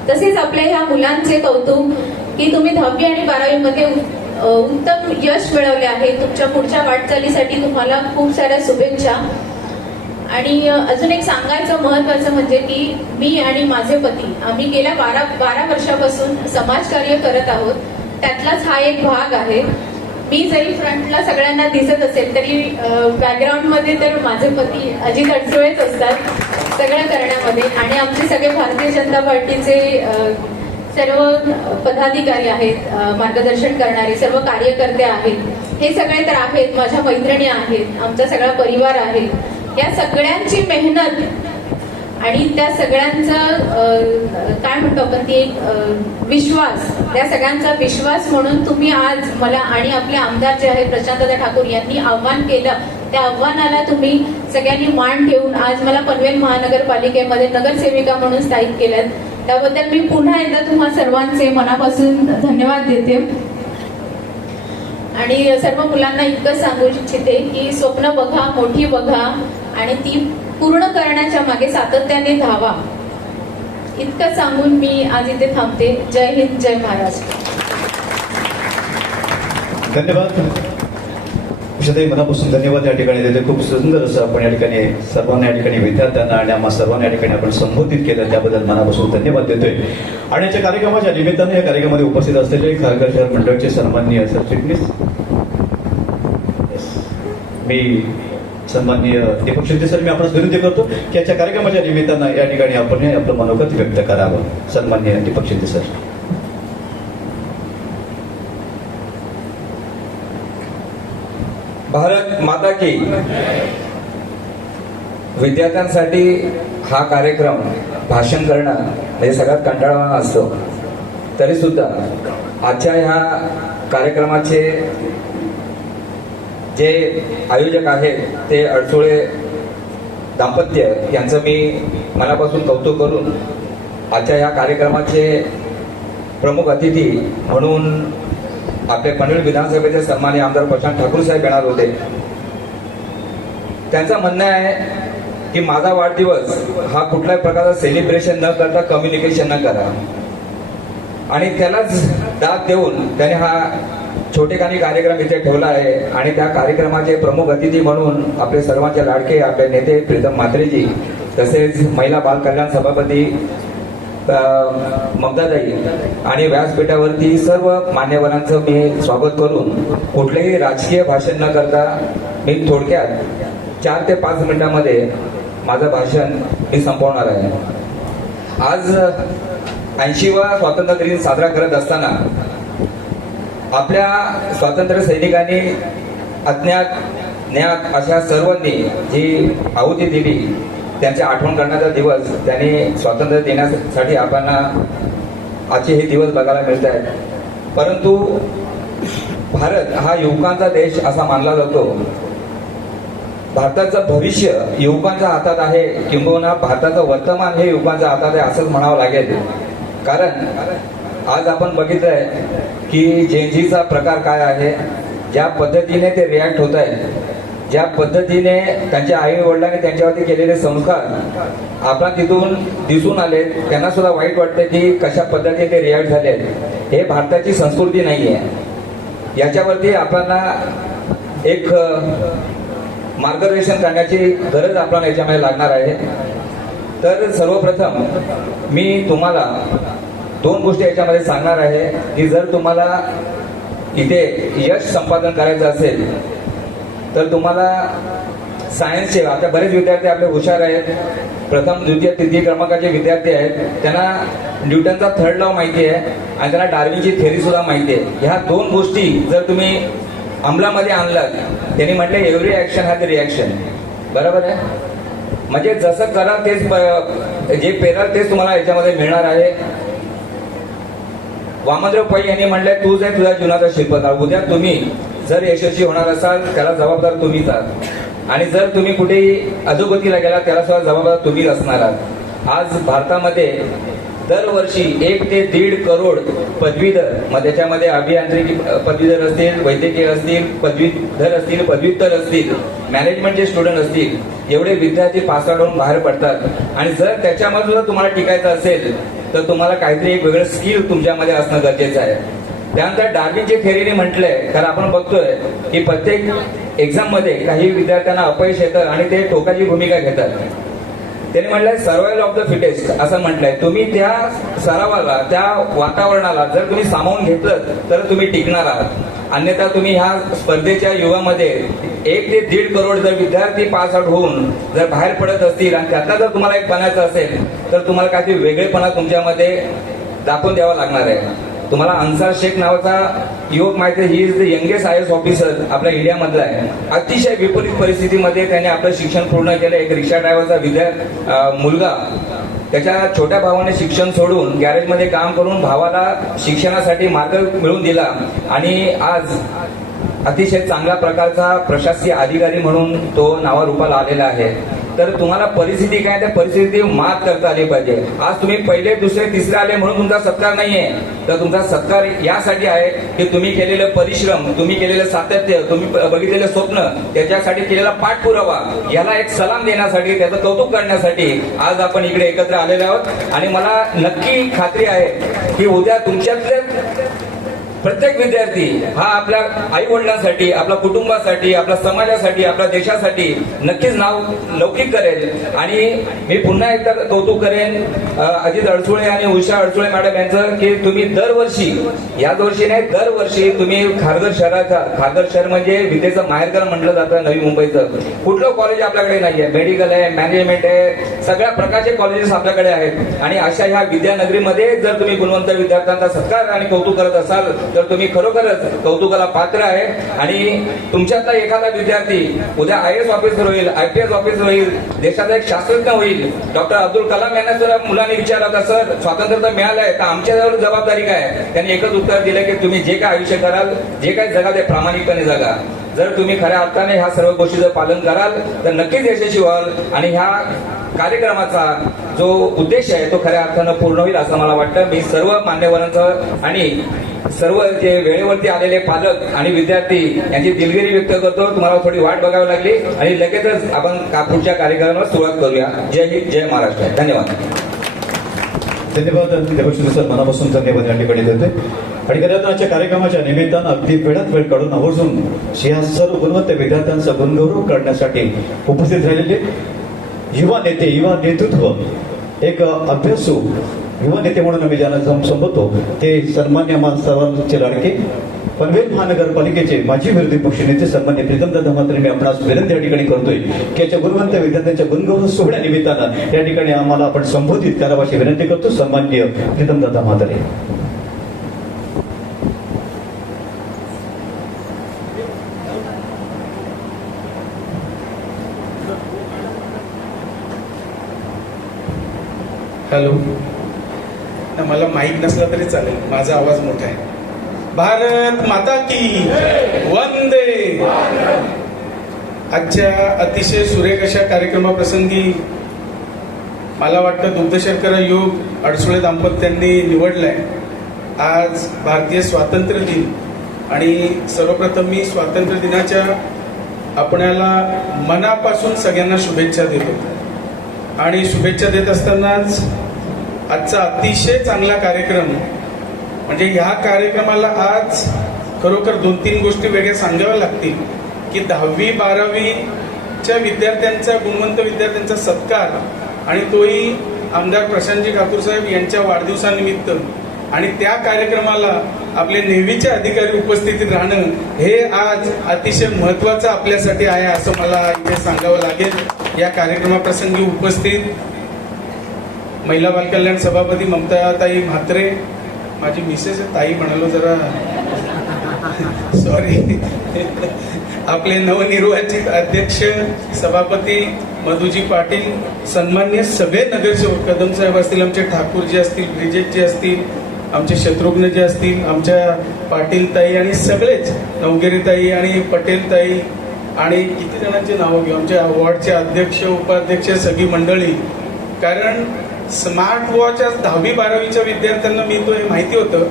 तसेच आपल्या ह्या मुलांचे कौतुक की तुम्ही 10वी आणि 12वी मध्ये उत्तम यश मिळवले आहे. तुमच्या पुढच्या वाटचालीसाठी तुम्हाला खूप साऱ्या शुभेच्छा. आणि अजून एक सांगायचं महत्वाचं म्हणजे की मी आणि माझे पती आम्ही गेल्या 12 वर्षापासून समाजकार्य करत आहोत. त्यातलाच हा एक भाग आहे. मी जरी फ्रंटला सगळ्यांना दिसत असेल तरी बॅकग्राऊंड मध्ये तर माझे पती अजित अडसुळेच असतात सगळं करण्यामध्ये. आणि आमचे सगळे भारतीय जनता पार्टीचे सर्व पदाधिकारी आहेत, मार्गदर्शन करणारे सर्व कार्यकर्ते आहेत, हे सगळे तर आहेत, माझ्या मैत्रिणी आहेत, आमचा सगळा परिवार आहे. या सगळ्यांची मेहनत आणि त्या सगळ्यांचा काय म्हणतो आपण ती एक विश्वास, त्या सगळ्यांचा विश्वास म्हणून तुम्ही आज मला आणि आपले आमदार जे आहेत प्रशांतदादा ठाकूर यांनी आव्हान केलं, त्या आव्हानाला तुम्ही सगळ्यांनी मान ठेवून आज मला पनवेल महानगरपालिकेमध्ये नगरसेविका म्हणून स्थायिक केलं. त्याबद्दल मी पुन्हा एकदा तुम्हा सर्वांचे मनापासून धन्यवाद देते. आणि सर्व मुलांना इतकं सांगू इच्छिते की स्वप्न बघा, मोठी बघा आणि ती पूर्ण करण्याच्या मागे सातत्याने धावा. इतकं सांगून मी आज इथे थांबते. जय हिंद, जय महाराष्ट्र. धन्यवाद. उषाताई, मनापासून धन्यवाद या ठिकाणी देते. खूप सुंदर असं आपण या ठिकाणी सर्वांना या ठिकाणी विद्यार्थ्यांना आणि आम्हा सर्वांना या ठिकाणी आपण संबोधित केलं, त्याबद्दल मनापासून धन्यवाद देतोय. आणि याच्या कार्यक्रमाच्या निमित्ताने या कार्यक्रमामध्ये उपस्थित असलेले खारघर शहर मंडळाचे सन्माननीय सरचिटणीस मी सन्माननीय दीपक शिंदे सर, मी आपणास विनंती करतो की याच्या कार्यक्रमाच्या निमित्तानं या ठिकाणी आपण आपलं मनोगत व्यक्त करावं. सन्माननीय दीपक शिंदे सर. भारत माता की. विद्यार्थ्यांसाठी हा कार्यक्रम भाषण करणं हे सगळ्यात कंटाळवाणं असतो. तरी सुद्धा आजच्या ह्या कार्यक्रमाचे जे आयोजक आहेत ते अडसुळे दाम्पत्य यांचं मी मनापासून कौतुक करून आजच्या ह्या कार्यक्रमाचे प्रमुख अतिथी म्हणून आपले पनवेल विधानसभेचे सन्माननीय आमदार प्रशांत ठाकूर साहेब येणार होते. त्यांचं म्हणणं आहे की माझा वाढदिवस हा कुठल्याही प्रकारचा सेलिब्रेशन न करता कम्युनिकेशन न करा, आणि त्यालाच दाद देऊन त्याने हा छोटेखानी कार्यक्रम इथे ठेवला आहे. आणि त्या कार्यक्रमाचे प्रमुख अतिथी म्हणून आपले सर्वांचे लाडके आपले नेते प्रीतम म्हात्रेजी, तसेच महिला बाल कल्याण सभापती ममताताई आणि व्यासपीठावरती सर्व मान्यवरांचं मी स्वागत करून कुठलेही राजकीय भाषण न करता मी थोडक्यात 4 ते 5 मिनिटांमध्ये माझं भाषण मी संपवणार आहे. आज 80वा स्वातंत्र्य दिन साजरा करत असताना आपल्या स्वातंत्र्य सैनिकांनी अज्ञात ज्ञात अशा सर्वांनी जी आहुती दिली त्यांची आठवण करण्याचा दिवस, त्यांनी स्वातंत्र्य देण्यासाठी आपण आजचे हे दिवस बघायला मिळत आहेत. परंतु भारत हा युवकांचा देश असा मानला जातो. भारताचं भविष्य युवकांच्या हातात आहे, किंबहुना भारताचं वर्तमान हे युवकांच्या हातात आहे असंच म्हणावं लागेल. कारण आज आपण बघितलंय की जेनझीचा प्रकार काय आहे, ज्या पद्धतीने ते रिॲक्ट होत आहे, ज्या पद्धतीने त्यांच्या आई वडिलांनी त्यांच्यावरती केलेले संस्कार आपण तिथून दिसून आले, त्यांना सुद्धा वाईट वाटतं की कशा पद्धतीने ते रिॲक्ट झाले. हे भारताची संस्कृती नाहीये. याच्यावरती आपल्याला एक मार्गदर्शन करण्याची गरज आपल्याला याच्यामध्ये लागणार आहे. तर सर्वप्रथम मी तुम्हाला 2 गोष्टी याच्यामध्ये सांगणार आहे की जर तुम्हाला इथे यश संपादन करायचं असेल तर तुम्हाला सायन्सचे, आता बरेच विद्यार्थी आपले हुशार आहेत, प्रथम द्वितीय तृतीय क्रमांकाचे विद्यार्थी आहेत, त्यांना न्यूटनचा 3rd लॉ माहिती आहे आणि त्यांना डार्विनची थेअरी सुद्धा माहिती आहे. ह्या 2 गोष्टी जर तुम्ही अंमलामध्ये आणलात, त्यांनी म्हटले every action has a reaction. बरोबर आहे. म्हणजे जसं करा तेच जे पेराल तेच तुम्हाला याच्यामध्ये मिळणार आहे. वामनराव पै यांनी म्हटलंय तूच आहे तुझ्या जीवनाचा शिल्पकार. उद्या तुम्ही जर यशस्वी होणार असाल त्याला जबाबदार तुम्हीच आहात, आणि जर तुम्ही कुठेही अधोगतीला गेला त्याला सुद्धा जबाबदार तुम्हीच असणार आहात. आज भारतामध्ये दरवर्षी 1 ते 1.5 करोड पदवीधर, मग त्याच्यामध्ये अभियांत्रिकी पदवीधर असतील, वैद्यकीय असतील, पदवीधर असतील, पदव्युत्तर असतील, मॅनेजमेंटचे स्टुडंट असतील, एवढे विद्यार्थी पास आउट होऊन बाहेर पडतात. आणि जर त्याच्यामध्ये जर तुम्हाला टिकायचं असेल तर तुम्हाला काहीतरी एक वेगळं स्किल तुमच्यामध्ये असणं गरजेचं आहे. त्यानंतर डार्विनची थेअरीने म्हटलंय, कारण आपण बघतोय की प्रत्येक एक्झाम मध्ये काही विद्यार्थ्यांना अपयश येतं आणि ते टोकाची भूमिका घेतात. त्यांनी म्हटलंय सर्वायवल ऑफ द फिटेस्ट असं म्हटलंय. तुम्ही त्या सरावाला, त्या वातावरणाला जर तुम्ही सामावून घेतलं तर तुम्ही टिकणार आहात. अन्यथा तुम्ही ह्या स्पर्धेच्या युगामध्ये 1 ते 1.5 करोड जर विद्यार्थी पास आउट होऊन जर बाहेर पडत असतील आणि त्यातला जर तुम्हाला एक बनायचं असेल तर तुम्हाला काहीतरी वेगळेपणा तुमच्यामध्ये दाखवून द्यावा लागणार आहे. तुम्हाला अन्सार शेख नावाचा युवक माहिती आहे, he is the youngest IAS officer आपल्या इंडियामधला आहे. अतिशय विपरीत परिस्थितीमध्ये त्याने आपलं शिक्षण पूर्ण केलं. एक रिक्षा ड्रायव्हरचा मुलगा त्याच्या छोट्या भावाने शिक्षण सोडून गॅरेजमध्ये काम करून भावाला शिक्षणासाठी मार्ग मिळवून दिला आणि आज अतिशय चांगल्या प्रकारचा प्रशासकीय अधिकारी म्हणून तो नावारूपाला आलेला आहे. तर तुम्हाला परिस्थिती काय, त्या परिस्थिती मात करता आली पाहिजे. आज तुम्ही 1, 2, 3 आले म्हणून तुमचा सत्कार नाहीये, तर तुमचा सत्कार यासाठी आहे की तुम्ही केलेलं परिश्रम, तुम्ही केलेलं सातत्य, तुम्ही बघितलेलं स्वप्न, त्याच्यासाठी केलेला पाठपुरावा, याला एक सलाम देण्यासाठी, त्याचं कौतुक करण्यासाठी आज आपण इकडे एकत्र आलेले आहोत. आणि मला नक्की खात्री आहे की उद्या तुमच्यातले प्रत्येक विद्यार्थी हा आपल्या आई वडिलांसाठी, आपल्या कुटुंबासाठी, आपल्या समाजासाठी, आपल्या देशासाठी नक्कीच नाव लौकिक करेल. आणि मी पुन्हा एकदा कौतुक करेन अजित अडसुळे आणि उषा अडसुळे मॅडम यांचं की तुम्ही दरवर्षी, याच वर्षी नाही दरवर्षी तुम्ही खारघर शहराचा, खारघर शहर म्हणजे विद्येचं माहेरघर म्हटलं जातं नवी मुंबईचं, कुठलं कॉलेज आपल्याकडे नाहीये. मेडिकल आहे, मॅनेजमेंट आहे, सगळ्या प्रकारचे कॉलेजेस आपल्याकडे आहेत. आणि अशा ह्या विद्यानगरीमध्ये जर तुम्ही गुणवंत विद्यार्थ्यांचा सत्कार आणि कौतुक करत असाल तर तुम्ही खरोखरच कौतुकाला पात्र आहे. आणि तुमच्यातला एखादा विद्यार्थी उद्या IAS ऑफिसर होईल, IPS ऑफिसर होईल, देशाचा एक शास्त्रज्ञ होईल. डॉक्टर अब्दुल कलाम यांना सुद्धा मुलांनी विचारलं सर स्वातंत्र्य तर मिळालंय तर आमच्याजवळ जबाबदारी काय. त्यांनी एकच उत्तर दिलं की तुम्ही जे काय आयुष्य कराल, जे काय जगा ते प्रामाणिकपणे जगा. जर तुम्ही खऱ्या अर्थाने ह्या सर्व गोष्टीचं पालन कराल तर नक्कीच यशस्वी व्हाल. आणि ह्या कार्यक्रमाचा जो उद्देश आहे तो खऱ्या अर्थानं पूर्ण होईल असं मला वाटतं. मी सर्व मान्यवरांचं आणि सर्व जे वेळेवरती आलेले पालक आणि विद्यार्थी यांची दिलगिरी व्यक्त करतो. तुम्हाला थोडी वाट बघावी लागली आणि लगेचच आपण पुढच्या कार्यक्रमाला सुरुवात करूया. जय हिंद, जय महाराष्ट्र. धन्यवाद. धन्यवाद देवश्री सर, मनापासून धन्यवाद या ठिकाणी देते. आणि आजच्या कार्यक्रमाच्या निमित्तानं अगदी वेळात वेळ काढून आवर्जून या सर्व गुणवंत विद्यार्थ्यांचा गुणगौरव करण्यासाठी उपस्थित राहिलेले युवा नेते, युवा नेतृत्व, एक अभ्यासू युवा नेते म्हणून आम्ही ज्यांना संबोधतो ते सन्मान्य सर्वांचे लाडके पनवेल महानगरपालिकेचे माजी विरोधी पक्षनेते सन्मान्य प्रीतमदादा म्हात्रे मी आपणास विनंती या ठिकाणी करतोय की याच्या गुणवंत विद्यार्थ्यांच्या गुणगौरव सोहळ्या निमित्तानं या ठिकाणी आम्हाला आपण संबोधित करावं अशी विनंती करतो. सन्मान्य प्रीतमदादा म्हात्रे. हॅलो. मला माईक नसला तरी चालेल, माझा आवाज मोठा आहे. भारत माता की वंदे. आजच्या अतिशय सुरेख अशा कार्यक्रमाप्रसंगी मला वाटतं दुग्धशर्करा योग अडसुळे दाम्पत्यांनी निवडलाय. आज भारतीय स्वातंत्र्य दिन आणि सर्वप्रथम मी स्वातंत्र्य दिनाच्या आपणाला मनापासून सगळ्यांना शुभेच्छा देतो. आणि शुभेच्छा देत असतानाच आजचा अतिशय चांगला कार्यक्रम म्हणजे ह्या कार्यक्रमाला आज खरोखर 2-3 गोष्टी वेगळ्या सांगाव्या लागतील की 10वी-12वीच्या विद्यार्थ्यांचा, गुणवंत विद्यार्थ्यांचा सत्कार आणि तोही आमदार प्रशांतजी ठाकूर साहेब यांच्या वाढदिवसानिमित्त आणि त्या कार्यक्रमाला आपले नेव्हीचे अधिकारी उपस्थितीत राहणं हे आज अतिशय महत्वाचं आपल्यासाठी आहे असं मला इथे सांगावं लागेल. या कार्यक्रमाप्रसंगी उपस्थित महिला बालकल्याण सभापती ममताताई म्हात्रे, माझी मिसेस ताई म्हणालो जरा सॉरी, आपले नवनिर्वाचित अध्यक्ष सभापती मधुजी पाटील, सन्मान्य सगळे नगरसेवक, कदम साहेब असतील, आमचे ठाकूरजी असतील, ब्रिजेशजी असतील, आमचे शत्रुघ्नजी असतील, आमच्या पाटील ताई आणि सगळेच नवगिरीताई आणि पटेल ताई आणि किती जणांची नावं घेऊ, आमच्या वॉर्डचे अध्यक्ष उपाध्यक्ष सगळी मंडळी. कारण स्मार्ट वॉच आज 10वी-12वीच्या विद्यार्थ्यांना मिळतो हे माहिती होतं.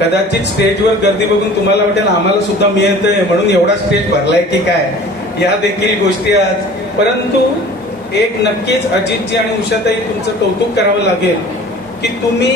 कदाचित स्टेजवर गर्दी बघून तुम्हाला वाटेल आम्हाला सुद्धा मिळतंय म्हणून एवढा स्टेज भरलाय की काय, या देखील गोष्टी आज. परंतु एक नक्कीच अजितजी आणि उषाताई तुमचं कौतुक करावं लागेल की तुम्ही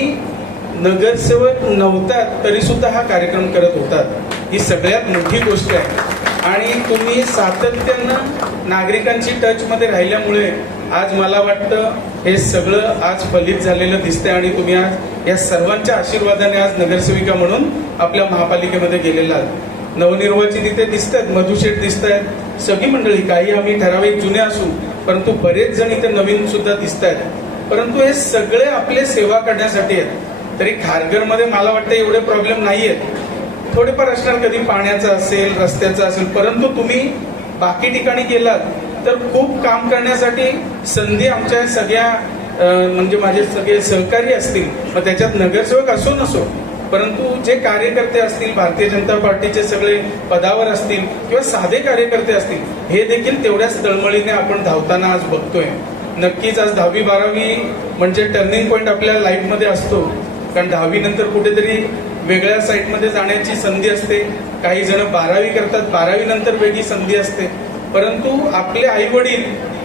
नगरसेवक नव्हतात तरी सुद्धा हा कार्यक्रम करत होतात. ही सगळ्यात मोठी गोष्ट आहे. आणि तुम्ही सातत्यानं नागरिकांची टच मध्ये राहिल्यामुळे आज मला वाटतं हे सगळं आज फलित झालेलं दिसतंय आणि तुम्ही आज या सर्वांच्या आशीर्वादाने आज नगरसेविका म्हणून आपल्या महापालिकेमध्ये गेलेला आहात. नवनिर्वाचित इथे दिसत आहेत, मधुशेठ दिसत आहेत, सगळी मंडळी, काही आम्ही ठराविक जुने असू परंतु बरेच जण इथे नवीन सुद्धा दिसत आहेत. परंतु हे सगळे आपले सेवा करण्यासाठी आहेत. तरी खारघरमध्ये मला वाटतं एवढे प्रॉब्लेम नाही आहेत. थोडेफार असणार, कधी पाण्याचा असेल, रस्त्याचा असेल, परंतु तुम्ही बाकी ठिकाणी गेलात तर खूप काम करण्यासाठी संधी आमच्या सगळ्या म्हणजे माझे सगळे सहकारी असतील, मग त्याच्यात नगरसेवक असो नसो, परंतु जे कार्यकर्ते असतील, भारतीय जनता पार्टीचे सगळे पदावर असतील किंवा साधे कार्यकर्ते असतील, हे देखील तेवढ्याच तळमळीने आपण धावताना आज बघतोय. नक्कीच आज 10वी-12वी म्हणजे टर्निंग पॉईंट आपल्या लाईफमध्ये असतो. कारण 10वी नंतर कुठेतरी वेगळ्या साईडमध्ये जाण्याची संधी असते. काही जण 12वी करतात, 12वी नंतर वेगळी संधी असते. परंतु आपले आई वडील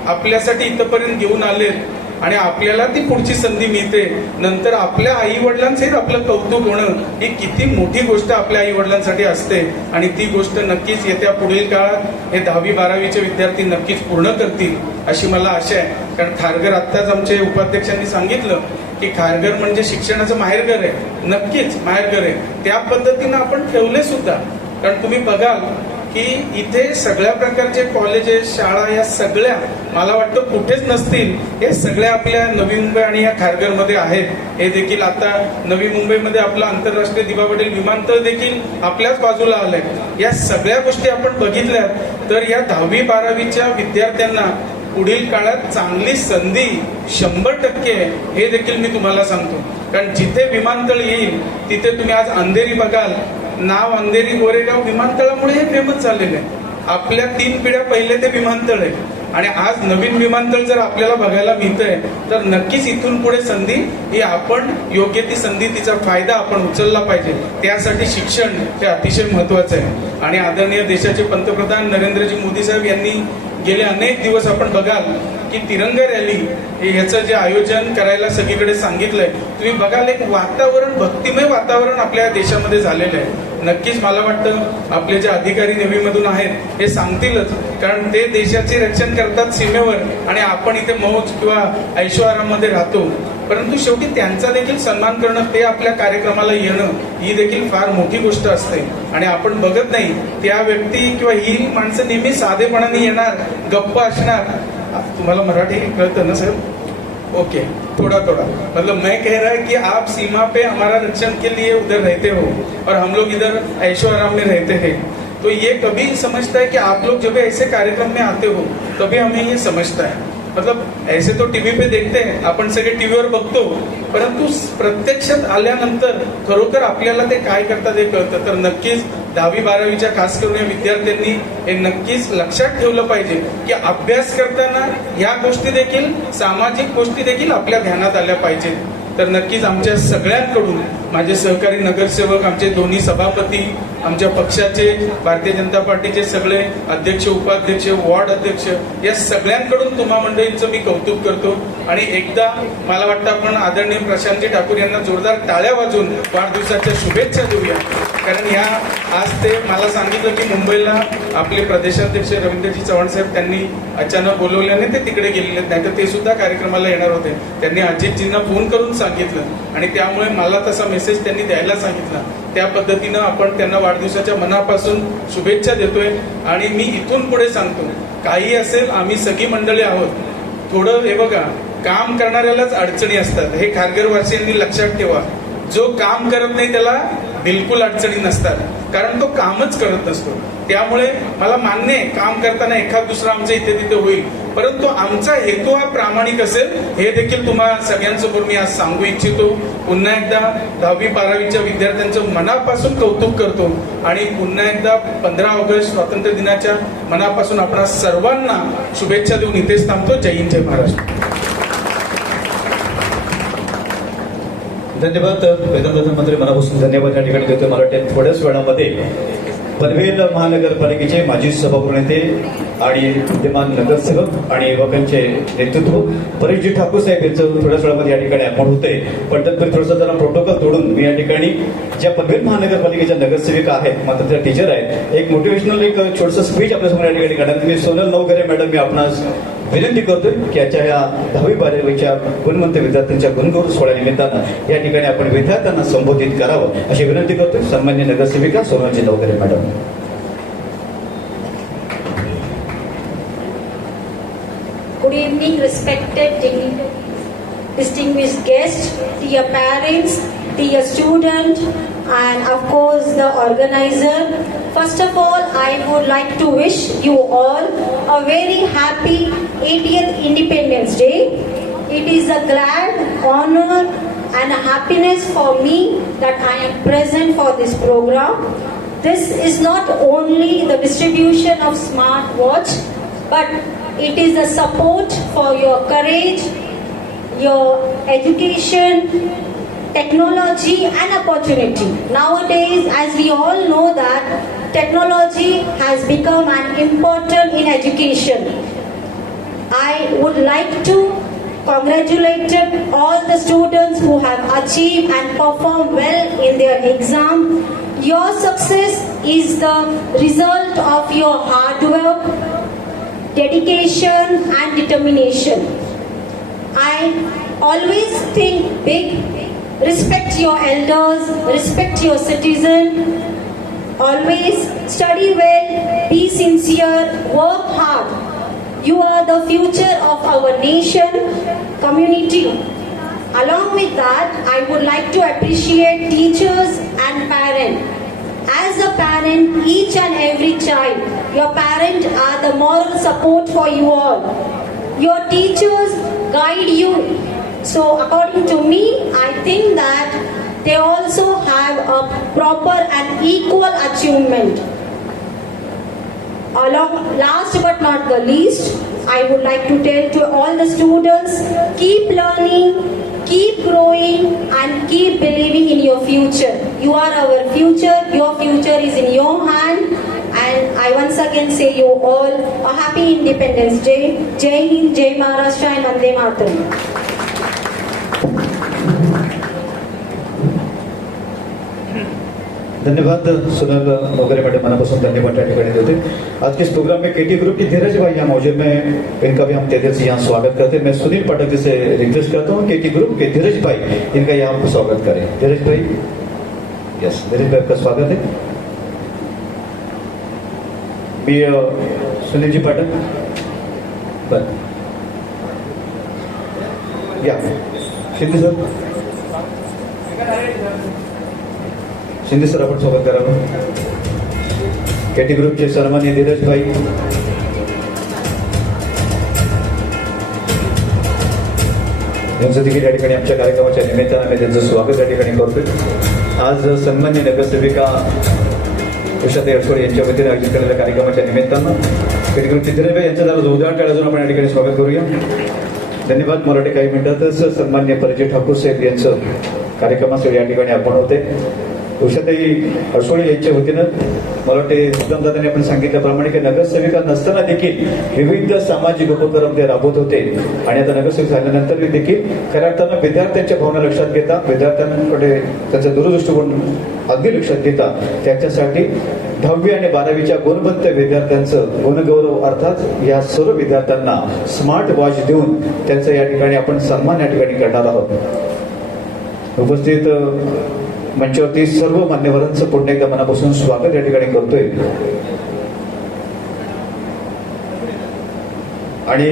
आपल्यासाठी इथपर्यंत घेऊन आलेत आणि आपल्याला ती पुढची संधी मिळते. नंतर आपल्या आई वडिलांचंही आपलं कौतुक होणं ही किती मोठी गोष्ट आपल्या आई वडिलांसाठी असते. आणि ती गोष्ट नक्कीच येत्या पुढील काळात हे 10वी-12वीचे विद्यार्थी नक्कीच पूर्ण करतील अशी मला आशा आहे. कारण खारघर आत्ताच आमचे उपाध्यक्षांनी सांगितलं की खारघर म्हणजे शिक्षणाचं माहेरघर आहे. नक्कीच माहेरघर आहे, त्या पद्धतीनं आपण ठेवले सुद्धा. कारण तुम्ही बघाल की इथे सगळ्या प्रकारचे कॉलेजेस, शाळा या सगळ्या मला वाटतं कुठेच नसतील, हे सगळ्या आपल्या नवी मुंबई आणि या खारघरमध्ये आहेत. हे देखील आता नवी मुंबईमध्ये आपलं आंतरराष्ट्रीय दिवा पटेल विमानतळ देखील आपल्याच बाजूला आलंय. या सगळ्या गोष्टी आपण बघितल्या तर या 10वी-12वीच्या विद्यार्थ्यांना पुढील काळात चांगली संधी 100% हे देखील मी तुम्हाला सांगतो. कारण जिथे विमानतळ येईल तिथे तुम्ही आज अंधेरी बघाल, नाव अंधेरी गोरेगाव विमानतळामुळे हे फेमस झालेलं आहे. आपल्या 3 पिढ्या पहिले ते विमानतळ आहे. आणि आज नवीन विमानतळ जर आपल्याला बघायला मिळतंय तर नक्कीच इथून पुढे संधी ही आपण योग्य ती संधी, तिचा फायदा आपण उचलला पाहिजे. त्यासाठी शिक्षण हे अतिशय महत्वाचं आहे. आणि आदरणीय देशाचे पंतप्रधान नरेंद्रजी मोदी साहेब यांनी गेले अनेक दिवस आपण बघाल की तिरंगा रॅली ह्याचं जे आयोजन करायला सगळीकडे सांगितलंय. तुम्ही बघाल एक वातावरण, भक्तिमय वातावरण आपल्या देशामध्ये झालेलं आहे. नक्कीच मला वाटतं आपले जे अधिकारी नेव्हीमधून आहेत हे सांगतीलच, कारण ते देशाचे रक्षण करतात सीमेवर आणि आपण इथे मौज किंवा ऐशो आराममध्ये राहतो. परंतु शेवटी त्यांचा देखील सन्मान करणं, ते आपल्या कार्यक्रमाला येणं ही देखील फार मोठी गोष्ट असते. आणि आपण बघत नाही त्या व्यक्ती किंवा ही माणसं नेहमी साधेपणाने येणार, गप्प असणार. तुम्हाला मराठी कळतं ना सर? ओके, थोड़ा थोड़ा. मतलब मैं कह रहा है कि आप सीमा पे हमारा रक्षण के लिए उधर रहते हो और हम लोग इधर ऐशो आराम में रहते हैं. तो ये कभी समझता है कि आप लोग जब ऐसे कार्यक्रम में आते हो तभी हमें ये समझता है. मतलब ऐसे तो टीव्ही पे देखते हैं, आपण सगळे टीव्हीवर बघतो, परंतु प्रत्यक्षात आल्यानंतर खरोखर आपल्याला ते काय करतात हे कळतं. तर नक्कीच 10वी-12वीच्या खास करून या विद्यार्थ्यांनी हे नक्कीच लक्षात ठेवलं पाहिजे की अभ्यास करताना या गोष्टी देखील, सामाजिक गोष्टी देखील आपल्या ध्यानात आल्या पाहिजेत. तर नक्कीच आमच्या सगळ्यांकडून, माझे सहकारी नगरसेवक, आमचे दोन्ही सभापती, आमच्या पक्षाचे, भारतीय जनता पार्टीचे सगळे अध्यक्ष, उपाध्यक्ष, वॉर्ड अध्यक्ष, या सगळ्यांकडून तुम्हा मंडळींचं मी कौतुक करतो. आणि एकदा मला वाटतं आपण आदरणीय प्रशांतजी ठाकूर यांना जोरदार टाळ्या वाजवून वाढदिवसाच्या शुभेच्छा देऊया. कारण ह्या आज ते मला सांगितलं की मुंबईला आपले प्रदेशाध्यक्ष रवींद्रजी चव्हाण साहेब त्यांनी अचानक बोलवल्याने ते तिकडे गेलेले, नाही तर ते सुद्धा कार्यक्रमाला येणार होते. त्यांनी अजितजींना फोन करून सांगितलं आणि त्यामुळे मला तसा मेसेज त्यांनी द्यायला सांगितला. त्या पद्धतीनं आपण त्यांना वाढदिवसाच्या मनापासून शुभेच्छा देतोय. आणि मी इथून पुढे सांगतो, काही असेल आम्ही सगळी मंडळी आहोत. थोडं हे बघा, काम करणाऱ्यालाच अडचणी असतात, हे खारघर वासियांनी लक्षात ठेवा. जो काम करत नाही त्याला बिलकुल अडचणी नसतात, कारण तो कामच करत नसतो. त्यामुळे मला मान्य आहे काम करताना एखाद दुसरा आमच्या इथे तिथे होईल, परंतु आमचा हेतू हा प्रामाणिक असेल हे देखील तुम्हाला सगळ्यांसमोर मी आज सांगू इच्छितो. पुन्हा एकदा 10वी-12वीच्या विद्यार्थ्यांचं मनापासून कौतुक करतो आणि पुन्हा एकदा 15 ऑगस्ट स्वातंत्र्य दिनाच्या मनापासून आपणा सर्वांना शुभेच्छा देऊन इथेच थांबतो. जय हिंद, जय महाराष्ट्र. धन्यवाद. प्रधानमंत्री मनापासून धन्यवाद या ठिकाणी देतोय. मला वाटतं थोड्याच वेळामध्ये पनवेल महानगरपालिकेचे माजी सभागृह नेते आणि विद्यमान नगरसेवक आणि युवकांचे नेतृत्व परेशजी ठाकूर साहेब यांचं थोड्याच वेळामध्ये या ठिकाणी आपण होते. पण तत्पूर्वी थोडंसं जरा प्रोटोकॉल तोडून मी या ठिकाणी ज्या पनवेल महानगरपालिकेच्या नगरसेविका आहेत, मात्र त्या टीचर आहेत, एक मोटिवेशनल एक छोटंसं स्पीच आपल्यासमोर या ठिकाणी करणार. मी सोनल नवघरे मॅडम, मी आपणास विनंती करतोय की याच्या या 10वी-12वीच्या गुणवंत विद्यार्थ्यांच्या गुणगौरव सोहळ्यानिमित्तानं या ठिकाणी आपण विद्यार्थ्यांना संबोधित करावं अशी विनंती करतोय. सन्मान्य नगरसेविका Sonalji Navghare madam. Good evening, respected dignitaries, distinguished guests, dear parents, dear student, and of course the organizer. First of all, I would like to wish you all a very happy 80th Independence Day. It is a glad honor and a happiness for me that I am present for this program. This is not only the distribution of smartwatch, but it is a support for your courage, your education, technology and opportunity. Nowadays, as we all know that technology has become an important in education. I would like to congratulate all the students who have achieved and performed well in their exam. Your success is the result of your hard work, dedication and determination. I always think big, respect your elders, respect your citizen, always study well, be sincere, work hard. You are the future of our nation, community. Along with that, I would like to appreciate teachers and parents. As a parent, each and every child, your parents are the moral support for you all. Your teachers guide you. So according to me, I think that they also have a proper and equal achievement. Last but not the least, I would like to tell to all the students, keep learning, keep growing, and keep believing in your future. You are our future. Your future is in your hand. And I once again say you all a happy Independence Day. Jai Hind, Jai Maharashtra, and Vande Mataram. धन्यवाद सुनील मोगरे madam, मनापासून धन्यवाद त्या ठिकाणी देते। आज के इस programme में Katy group की धीरज भाई यहाँ मौजूद में, इनका भी हम तेजी से यहाँ स्वागत करते हैं। मैं सुनील पाठक जी से रिक्वेस्ट करता हूँ केटी ग्रुप के धीरज भाई, इनका यहाँ पर स्वागत करें। धीरज भाई, यस, धीरज भाई आपका स्वागत है। मी सुनील जी पाठक, बर या शिंदे सर, शिंदे सर आपण स्वागत करावं। केटी ग्रुपचे सन्माननीय धीरज भाई, यांचं देखील या ठिकाणी आमच्या कार्यक्रमाच्या निमित्तानं आम्ही त्यांचं स्वागत या ठिकाणी करतोय। आज सन्माननीय नगरसेविका उषाताई अडसोळे यांच्या वतीने आयोजित केलेल्या कार्यक्रमाच्या निमित्तानं केटी ग्रुपचे धीरज भाई यांचं जरा जोरदार टाळ्या वाजवून आपण या ठिकाणी स्वागत करूया। धन्यवाद। मला वाटते काही मिनिटातच सन्माननीय परिचय ठाकूर साहेब यांचं कार्यक्रमासाठी या ठिकाणी आपण होते। उषाताई अडसोळे यांच्या वतीनं मला वाटते सुदाम दादांनी आपण सांगितल्याप्रमाणे की नगरसेविका नसताना देखील विविध सामाजिक उपक्रम ते राबवत होते आणि आता नगरसेवक झाल्यानंतर देखील खऱ्या अर्थानं विद्यार्थ्यांच्या भावना लक्षात घेता, विद्यार्थ्यांकडे त्यांचा दूरदृष्टिकोन अगदी लक्षात घेता त्यांच्यासाठी 10वी आणि 12वीच्या गुणवंत विद्यार्थ्यांचं गुणगौरव अर्थात या सर्व विद्यार्थ्यांना स्मार्ट वॉच देऊन त्यांचा या ठिकाणी आपण सन्मान या ठिकाणी करणार आहोत। उपस्थित मंचावरती सर्व मान्यवरांचं पुन्हा एकदा मनापासून स्वागत या ठिकाणी करतोय आणि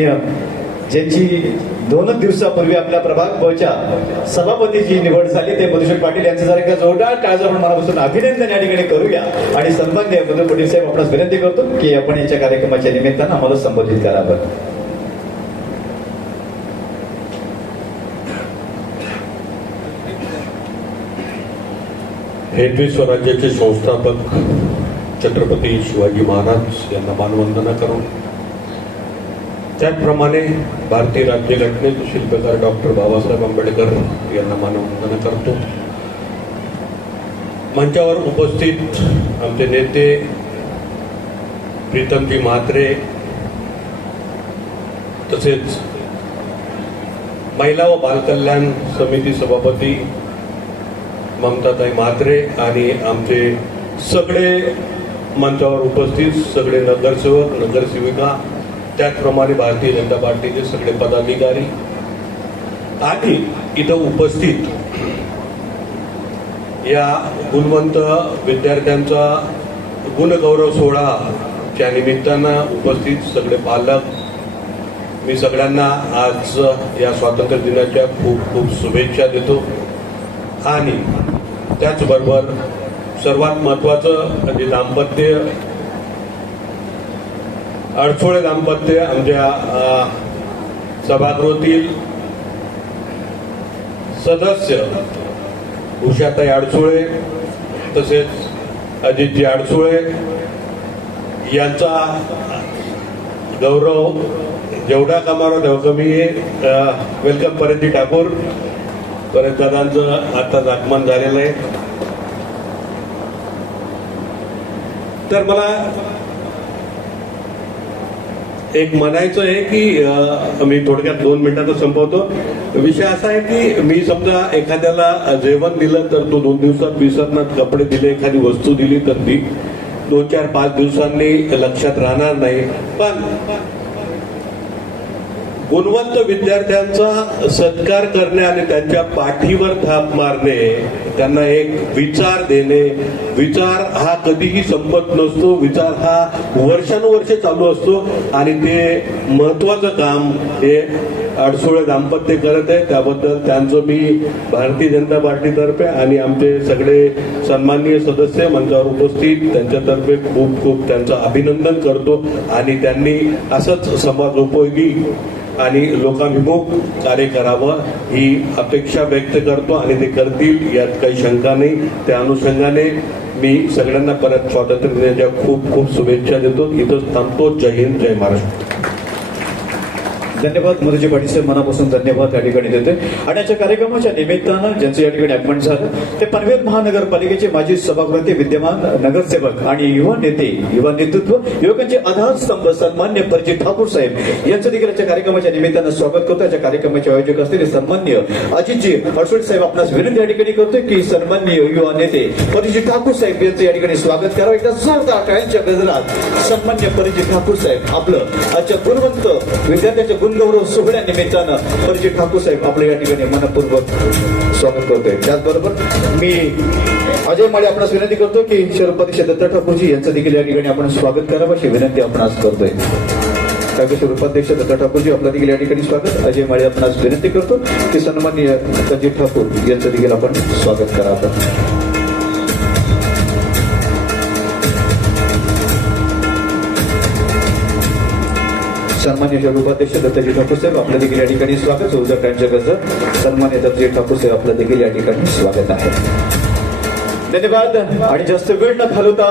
ज्यांची 2 दिवसापूर्वी आपल्या प्रभाग बच्या सभापतीची निवड झाली ते मधुसूदन पाटील यांचं जरा एकदा जोरदार टाळ्या आपण मनापासून अभिनंदन या ठिकाणी करूया आणि सन्माननीय मधुसूदन पाटील साहेब आपणास विनंती करतो की आपण याच्या कार्यक्रमाच्या निमित्तानं आम्हाला संबोधित करावं। हिंदवी स्वराज्याचे संस्थापक छत्रपती शिवाजी महाराज यांना मानवंदना करून त्याचप्रमाणे भारतीय राज्यघटनेचे शिल्पकार डॉक्टर बाबासाहेब आंबेडकर यांना मानवंदना करतो। मंचावर उपस्थित आमचे नेते प्रीतमजी म्हात्रे, तसेच महिला व बालकल्याण समिती सभापती ममताताई म्हात्रे आणि आमचे सगळे मंचावर उपस्थित सगळे नगरसेवक, नगरसेविका, त्याचप्रमाणे भारतीय जनता पार्टीचे सगळे पदाधिकारी आणि इथं उपस्थित या गुणवंत विद्यार्थ्यांचा गुणगौरव सोहळ्याच्या निमित्तानं उपस्थित सगळे पालक, मी सगळ्यांना आज या स्वातंत्र्य दिनाच्या खूप खूप शुभेच्छा देतो आणि त्याचबरोबर सर्वात महत्वाचं म्हणजे दाम्पत्य, अडसोळे दाम्पत्य आमच्या सभागृहातील सदस्य उषाताई अडसोळे तसेच अजितजी अडसोळे यांचा गौरव जेवढा कमावा तेवढा कमी आहे। वेलकम परतजी ठाकूर, परत दादांचं आताच आगमन झालेलं आहे। तर मला एक म्हणायचं आहे की मी थोडक्यात 2 मिनिटात संपवतो। विषय असा आहे की मी समजा एखाद्याला जेवण दिलं तर तो 2 दिवसात विसरणार, कपडे दिले, एखादी वस्तू दिली तर ती 2, 4, 5 दिवसांनी लक्षात राहणार नाही, पण गुणवंत विद्यार्थ्यांचा सत्कार करणे आणि त्यांच्या पाठीवर थाप मारणे, त्यांना एक विचार देणे, विचार हा कधीही संपत नसतो, विचार हा वर्षानुवर्षे चालू असतो आणि ते महत्वाचं काम हे अडसोळे दाम्पत्य करत आहे। त्याबद्दल त्यांचं मी भारतीय जनता पार्टीतर्फे आणि आमचे सगळे सन्माननीय सदस्य मंचावर उपस्थित त्यांच्यातर्फे खूप खूप त्यांचं अभिनंदन करतो आणि त्यांनी असंच समाजोपयोगी आणि लोकाभिमुख कार्य करावं ही अपेक्षा व्यक्त करतो आणि ते करतील यात काही शंका नाही। त्या अनुषंगाने मी सगळ्यांना परत स्वातंत्र्य दिनाच्या खूप खूप शुभेच्छा देतो। इथंच थांबतो। जय हिंद, जय महाराष्ट्र। धन्यवाद मधुजी पाटील साहेब, मनापासून धन्यवाद या ठिकाणी देते. आणि याच्या कार्यक्रमाच्या निमित्तानं ज्यांचं या ठिकाणी आगमन झालं ते पनवेल महानगरपालिकेचे माजी सभागृह, विद्यमान नगरसेवक आणि युवा नेते, युवा नेतृत्व, युवकांचे आधारस्तंभ सन्मान्य परिचित ठाकूर साहेब यांचं देखील याच्या कार्यक्रमाच्या निमित्तानं स्वागत करतो. याच्या कार्यक्रमाचे आयोजक असलेले सन्मान्य अजितजी अडसोळे साहेब आपणास विनंती या ठिकाणी करतोय की सन्मान्य युवा नेते परिचित ठाकूर साहेब यांचं या ठिकाणी स्वागत करावं. एकदा जोरदार टाळ्यांच्या गजरात सन्मान्य परिचित ठाकूर साहेब आपलं आजच्या गुणवंत विद्यार्थ्यांच्या गुणगौरव सोहळ्यानिमित्तानं परिचित ठाकूर साहेब आपलं या ठिकाणी मनपूर्वक स्वागत करतोय. त्याचबरोबर मी अजय माळे आपणास विनंती करतो की शहरोपाध्यक्ष दत्ता ठाकूरजी यांचं देखील या ठिकाणी आपण स्वागत करावं अशी विनंती आपणास करतोय. कायदेशीर उपाध्यक्ष दत्ता ठाकूरजी आपलं देखील या ठिकाणी स्वागत. अजय माळे आपणास विनंती करतो की सन्माननीय अजित ठाकूर यांचं देखील आपण स्वागत करावं. सन्मान्य शहर उपाध्यक्ष दत्ताजी ठाकूर साहेब आपलं देखील या ठिकाणी स्वागत. जोरदार टाळ्यांच्या गजरात सन्मान्य दत्ताजी ठाकूर साहेब आपलं देखील या ठिकाणी स्वागत आहे. धन्यवाद. आणि जास्त वेळ न घालवता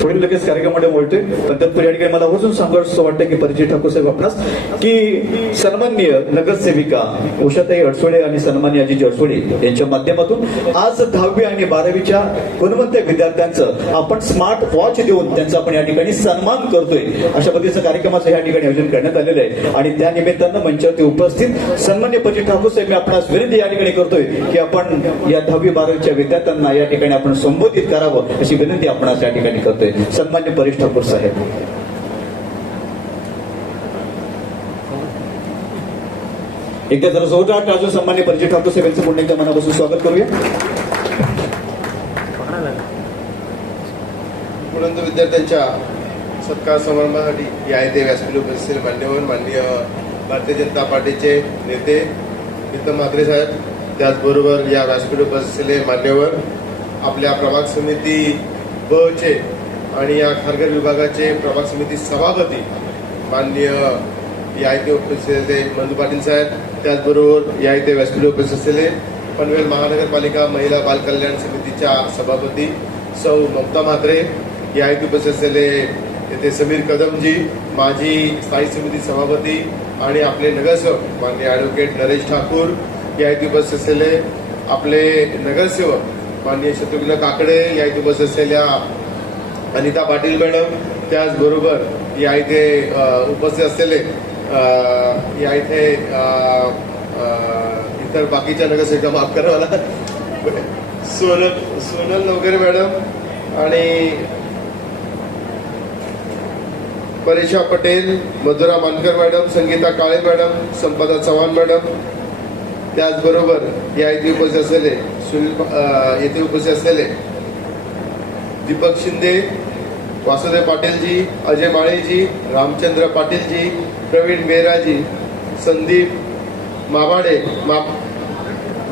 पुढील लगेच कार्यक्रमामध्ये बोलतोय, पण तत्पूर्वी या ठिकाणी मला अजून सांगावं वाटतं की परिचित ठाकूर साहेब आपणास की सन्माननीय नगरसेविका उषाताई अडसोळे आणि सन्मान्य अजित अडसोळे यांच्या माध्यमातून आज 10वी आणि 12वीच्या गुणवंत विद्यार्थ्यांचं आपण स्मार्ट वॉच देऊन त्यांचा आपण या ठिकाणी सन्मान करतोय. अशा पद्धतीचं कार्यक्रमाचं या ठिकाणी आयोजन करण्यात आलेलं आहे. आणि त्या निमित्तानं मंचावरती उपस्थित सन्मान्य परिचित ठाकूर साहेब मी आपणास विनंती या ठिकाणी करतोय की आपण या 10वी 12वीच्या विद्यार्थ्यांना या ठिकाणी आपण संबोधित करावं अशी विनंती आपणास या ठिकाणी करतोय. सन्मान्य परिचित ठाकूर साहेब. एकदा जरा जोरदार टाळ्या सन्मान्य परिचित ठाकूर साहेब यांचं पुन्हा एकदा मनापासून स्वागत करूया. गुणवंत विद्यार्थ्यांच्या सत्कार समारंभासाठी या येथे व्यासपीठ उपस्थित मान्यवर माननीय भारतीय जनता पार्टीचे नेते प्रीतम म्हात्रे साहेब, त्याचबरोबर या व्यासपीठ उपस्थित मान्यवर आपल्या प्रभाग समिती ब चे आणि या खारघर विभागाचे प्रभाग समिती सभापती माननीय या इथे उपस्थित असलेले मंजू पाटील साहेब, त्याचबरोबर या इथे व्यासपीठ उपस्थित असलेले पनवेल महानगरपालिका महिला बाल कल्याण समितीच्या सभापती सौ ममता म्हात्रे, या इथे उपस्थित असलेले येथे समीर कदमजी माजी स्थायी समिती सभापती आणि आपले नगरसेवक माननीय ॲडव्होकेट नरेश ठाकूर, या इथे उपस्थित असलेले आपले नगरसेवक माननीय शत्रुघ्न काकडे, या इथे उपस्थित असलेल्या अनिता पाटील मॅडम, त्याचबरोबर या इथे उपस्थित असलेले या इथे इतर बाकीच्या नगरसेविका, माफ करा मला, सोनल नवगरे मॅडम आणि परेशा पटेल, मधुरा मानकर मॅडम, संगीता काळे मॅडम, संपदा चव्हाण मॅडम, त्याचबरोबर या इथे उपस्थित असलेले येथे उपस्थित असलेले दीपक शिंदे, वासुदेव पाटीलजी, अजय माळेजी, रामचंद्र पाटीलजी, प्रवीण बेराजी, संदीप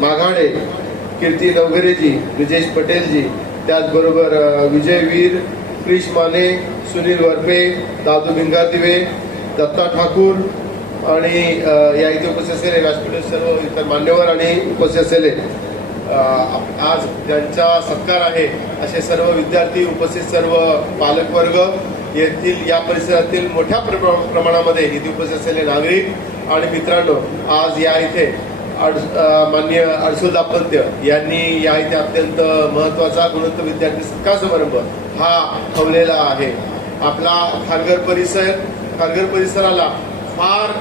माघाडे, कीर्ती नवघरेजी, ब्रिजेश पटेलजी, त्याचबरोबर विजय वीर, क्रिश माने, सुनील वरपे, दादू भिंगारदिवे, दत्ता ठाकूर आणि या इथे उपस्थित असलेले व्यासपीठ सर्व इतर मान्यवर आणि उपस्थित असलेले आज ज्यांचा सत्कार आहे असे सर्व विद्यार्थी, उपस्थित सर्व पालकवर्ग, येथील या परिसरातील मोठ्या प्रमाणामध्ये इथे उपस्थित असलेले नागरिक आणि मित्रांनो, आज या इथे माननीय अडसोळ दाम्पत्य यांनी या इथे अत्यंत महत्वाचा गुणवंत विद्यार्थी सत्कार समारंभ हा ठेवलेला आहे. आपला खारघर परिसराला फार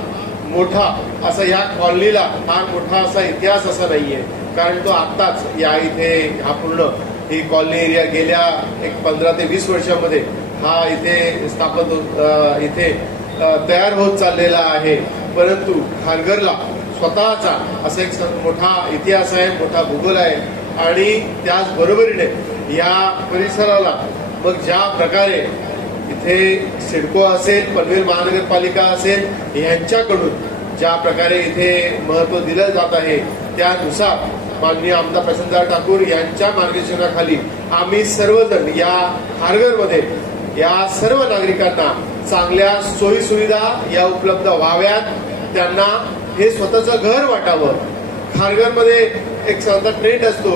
मोठा असा, या कॉलनीला फार मोठा असा इतिहास असा नाहीये, कारण तो आत्ताच या इथे हा पूर्ण ही कॉलनी एरिया गेल्या एक 15 ते 20 वर्षामध्ये हा इथे स्थापन इथे तयार होत चाललेला आहे. परंतु खारघरला स्वतःचा असा एक मोठा इतिहास आहे, मोठा भूगोल आहे आणि त्याचबरोबरीने या परिसराला मग ज्या प्रकारे इथे सिडको असेल, पनवेल महानगरपालिका असेल, यांच्याकडून ज्या प्रकारे इथे महत्व दिलं जात आहे त्यानुसार माननीय आमदार प्रशांतदादा ठाकूर यांच्या मार्गदर्शनाखाली आम्ही सर्वजण या खारघरमध्ये या सर्व नागरिकांना चांगल्या सोयी सुविधा या उपलब्ध व्हाव्यात, त्यांना हे स्वतःचं घर वाटावं. खारघरमध्ये एक साधा ट्रेंड असतो,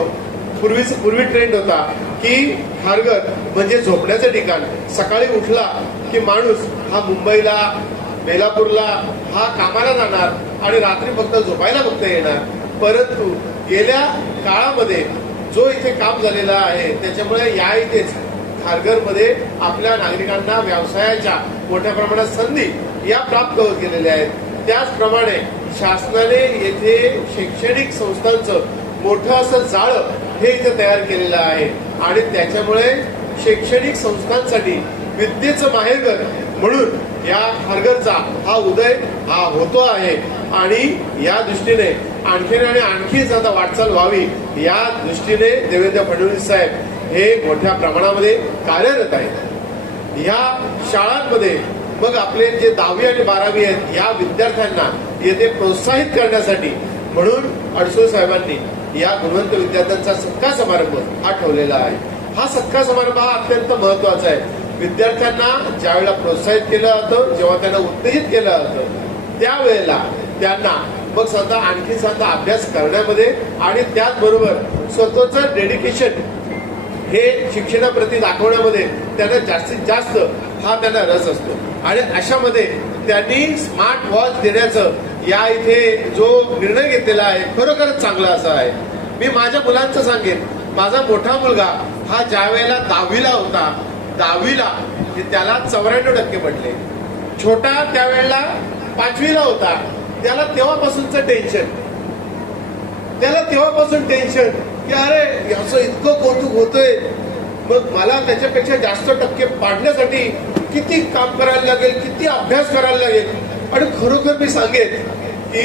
पूर्वी ट्रेंड होता की खारघर म्हणजे झोपण्याचं ठिकाण. सकाळी उठला की माणूस हा मुंबईला बेलापूरला हा कामाला जाणार आणि रात्री फक्त झोपायला फक्त येणार. परंतु गेल्या काळामध्ये जो इथे काम झालेला आहे त्याच्यामुळे या इथेच खारघरमध्ये आपल्या नागरिकांना व्यवसायाच्या मोठ्या प्रमाणात संधी या प्राप्त होत गेलेल्या आहेत. त्याचप्रमाणे शासनाने येथे शैक्षणिक संस्थांचं मोठं असं जाळं हे इथे तयार केलेलं आहे आणि त्याच्यामुळे शैक्षणिक संस्थांसाठी विद्येचं माहेरघर म्हणून या खारघरचा हा उदय हा होतो आहे आणि या दृष्टीने आणखीन आणि आणखीच आता वाटचाल व्हावी या दृष्टीने देवेंद्र फडणवीस साहेब हे मोठ्या प्रमाणामध्ये कार्यरत आहेत. या शाळांमध्ये मग आपले जे 10वी आणि 12वी आहेत या विद्यार्थ्यांना येथे प्रोत्साहित करण्यासाठी म्हणून अडसूळ साहेबांनी या गुणवंत विद्यार्थ्यांचा सत्कार समारंभ हा ठेवलेला आहे. हा सत्कार समारंभ हा अत्यंत महत्वाचा आहे. विद्यार्थ्यांना ज्या वेळेला प्रोत्साहित केलं जातं, जेव्हा त्यांना उत्तेजित केलं जातं त्यावेळेला त्यांना मग स्वतः आणखी स्वतः अभ्यास करण्यामध्ये आणि त्याचबरोबर स्वतःचं डेडिकेशन हे शिक्षणाप्रती दाखवण्यामध्ये त्यांना जास्तीत जास्त हा त्यांना रस असतो आणि अशामध्ये त्यांनी स्मार्ट वॉच देण्याचं या इथे जो निर्णय घेतलेला आहे खरोखरच चांगला असा आहे. मी माझ्या मुलांचं सांगेन, माझा मोठा मुलगा हा ज्या वेळेला 10वीला होता, 10वीला त्याला 94% पडले. छोटा त्यावेळेला 5वीला होता, त्याला तेव्हापासून टेन्शन की अरे असं इतकं कौतुक होतंय, मग मला त्याच्यापेक्षा जास्त टक्के पाडण्यासाठी किती काम करायला लागेल, किती अभ्यास करायला लागेल. आणि खरोखर मी सांगेन की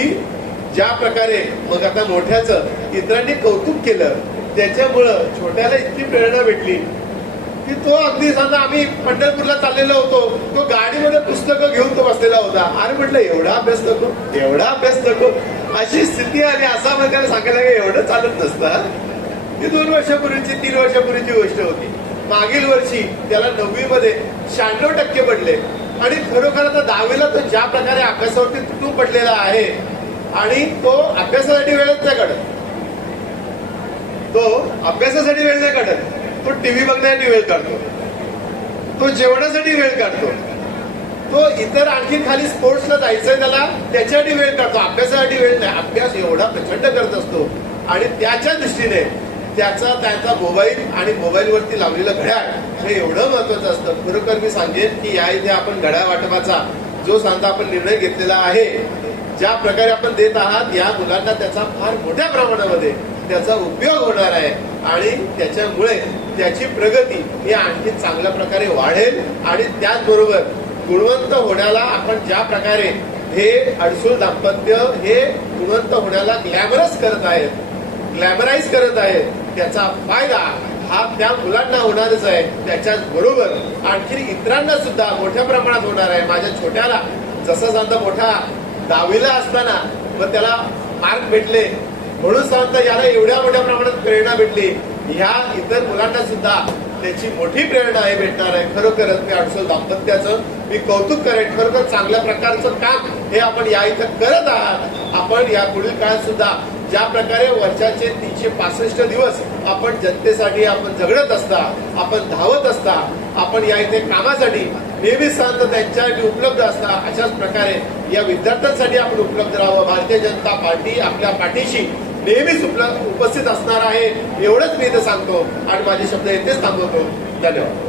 ज्या प्रकारे मग आता मोठ्याचं इतरांनी कौतुक केलं त्याच्यामुळं छोट्याला इतकी प्रेरणा भेटली की तो अगदी समजा आम्ही पंढरपूरला चाललेलो होतो, तो गाडीमध्ये पुस्तकं घेऊन तो बसलेला होता. अरे म्हटलं एवढा अभ्यास नको अशी स्थिती आली. असा मला सांगायला एवढं चालत नसतं. ही 2 वर्षापूर्वीची 3 वर्षापूर्वीची गोष्ट होती. मागील वर्षी त्याला 9वी मध्ये 96% पडले आणि खरोखर आता 10वीला तो ज्या प्रकारे अभ्यासावरती तुटून पडलेला आहे आणि तो अभ्यासासाठी वेळ नाही काढत, तो टीव्ही बघण्यासाठी वेळ काढतो, तो जेवणासाठी वेळ काढतो, तो इतर आणखी खाली स्पोर्ट्सला जायचंय त्याच्यासाठी वेळ काढतो, अभ्यासासाठी वेळ नाही. अभ्यास एवढा प्रचंड करत असतो आणि त्याच्या दृष्टीने त्याचा मोबाईल आणि मोबाईलवरती लावलेलं घड्याळ हे एवढं महत्वाचं असतं. खरोखर मी सांगेन की या इथे आपण घड्याळ वाटपाचा जो सांगता आपण निर्णय घेतलेला आहे, ज्या प्रकारे आपण देत आहात या मुलांना त्याचा फार मोठ्या प्रमाणामध्ये त्याचा उपयोग होणार आहे आणि त्याच्यामुळे त्याची प्रगती ही आणखी चांगल्या प्रकारे वाढेल आणि त्याचबरोबर गुणवंत होण्याला आपण ज्या प्रकारे हे अडसूळ दाम्पत्य हे गुणवंत होण्याला ग्लॅमराईज करत आहेत त्याचा फायदा हा त्या मुलांना होणारच आहे. त्याच्याच बरोबर आणखी इतरांना सुद्धा मोठ्या प्रमाणात होणार आहे. माझ्या छोट्याला जसं सांगता मोठा 10वीला असताना मग त्याला मार्क भेटले म्हणून सांगता याला एवढ्या मोठ्या प्रमाणात प्रेरणा भेटली. ह्या इतर मुलांना सुद्धा त्याची मोठी प्रेरणा हे भेटणार आहे. खरोखरच मी अडसूळ दाम्पत्याचं मी कौतुक करेन. खरोखर चांगल्या प्रकारचं काम हे आपण या इथं करत आहात. आपण या पुढील काळात सुद्धा ज्या प्रकारे वर्षाचे 365 दिवस आपण जनतेसाठी आपण झगडत असता, आपण धावत असता, आपण या इथे कामासाठी नेहमी सांगतो त्यांच्यासाठी उपलब्ध असता, अशाच प्रकारे या विद्यार्थ्यांसाठी आपण उपलब्ध राहावं. भारतीय जनता पार्टी आपल्या पाठीशी नेहमीच उपस्थित असणार आहे एवढंच मी इथे सांगतो आणि माझे शब्द इथेच थांबवतो. धन्यवाद.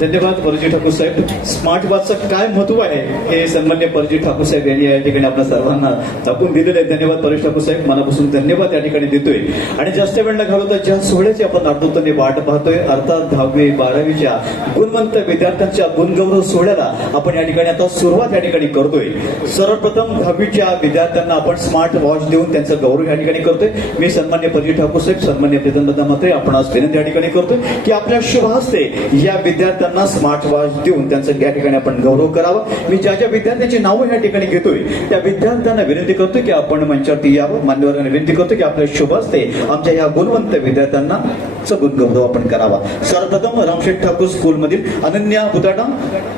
धन्यवाद परजी ठाकूर साहेब. स्मार्ट वॉचचं काय महत्व आहे हे सन्मान्य परजी ठाकूर साहेब यांनी या ठिकाणी आपल्या सर्वांना दाखवून दिलेलं आहे. धन्यवाद परजी ठाकूर साहेब, मनापासून धन्यवाद या ठिकाणी देतोय. आणि जास्त वेळ न घालवता ज्या सोहळ्याची आपण आठवताने वाट पाहतोय अर्थात 10वी 12वीच्या गुणवंत विद्यार्थ्यांच्या गुणगौरव सोहळ्याला आपण या ठिकाणी आता सुरुवात या ठिकाणी करतोय. सर्वप्रथम 10वीच्या विद्यार्थ्यांना आपण स्मार्ट वॉच देऊन त्यांचा गौरव या ठिकाणी करतोय. मी सन्मान्य परजी ठाकूर साहेब, सन्मान्य प्रीतमदादा म्हात्रे आपण आज विनंती या ठिकाणी करतोय की आपल्या शुभ हस्ते या विद्यार्थ्यांना स्मार्ट वॉच देऊन त्यांचं या ठिकाणी आपण गौरव करावा. मी ज्या ज्या विद्यार्थ्यांची नावं या ठिकाणी घेतोय त्या विद्यार्थ्यांना विनंती करतोय की आपण मंचावरती यावं. मान्यवरांना विनंती करतो की आपल्या शुभ हस्ते आमच्या या गुणवंत विद्यार्थ्यांना गौरव आपण करावा. सर्वप्रथम रामशेठ ठाकूर स्कूल मधील अनन्या बुताडा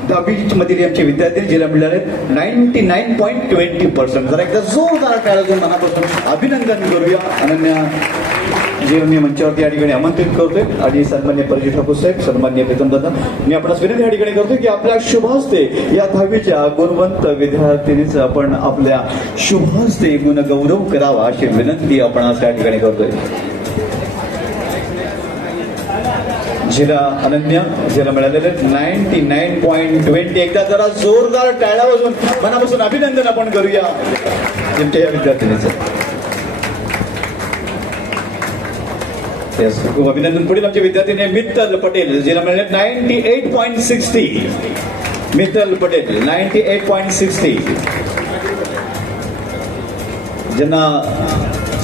10वी मधील आमचे विद्यार्थी जिल्हा मिळाले 99.20%. जरा एकदा जोरदार टाळ्या वाजवून मनापासून अभिनंदन करूया अनन्या जे मी मंचावरती या ठिकाणी आमंत्रित करतोय आणि सन्मान्य परिजय ठाकूर साहेब, सन्मान्य प्रीतम दादा, मी आपणास विनंती या ठिकाणी करतोय की आपल्या शुभ हस्ते या 10वीच्या गुणवंत विद्यार्थिनीचं आपण आपल्या शुभ हस्ते गुणगौरव करावा अशी विनंती आपणास या ठिकाणी करतोय. जिला अनन्य, जिला मिळालेले 99.20. एकदा जरा जोरदार टाळ्या वाजवून मनापासून अभिनंदन आपण करूया जिमच्या या विद्यार्थिनीचं. येस, खूप अभिनंदन. पुढील आमचे विद्यार्थी मित्तल पटेल, जिला मिळाले 98.60. मित्तल पटेल 98.60, ज्यांना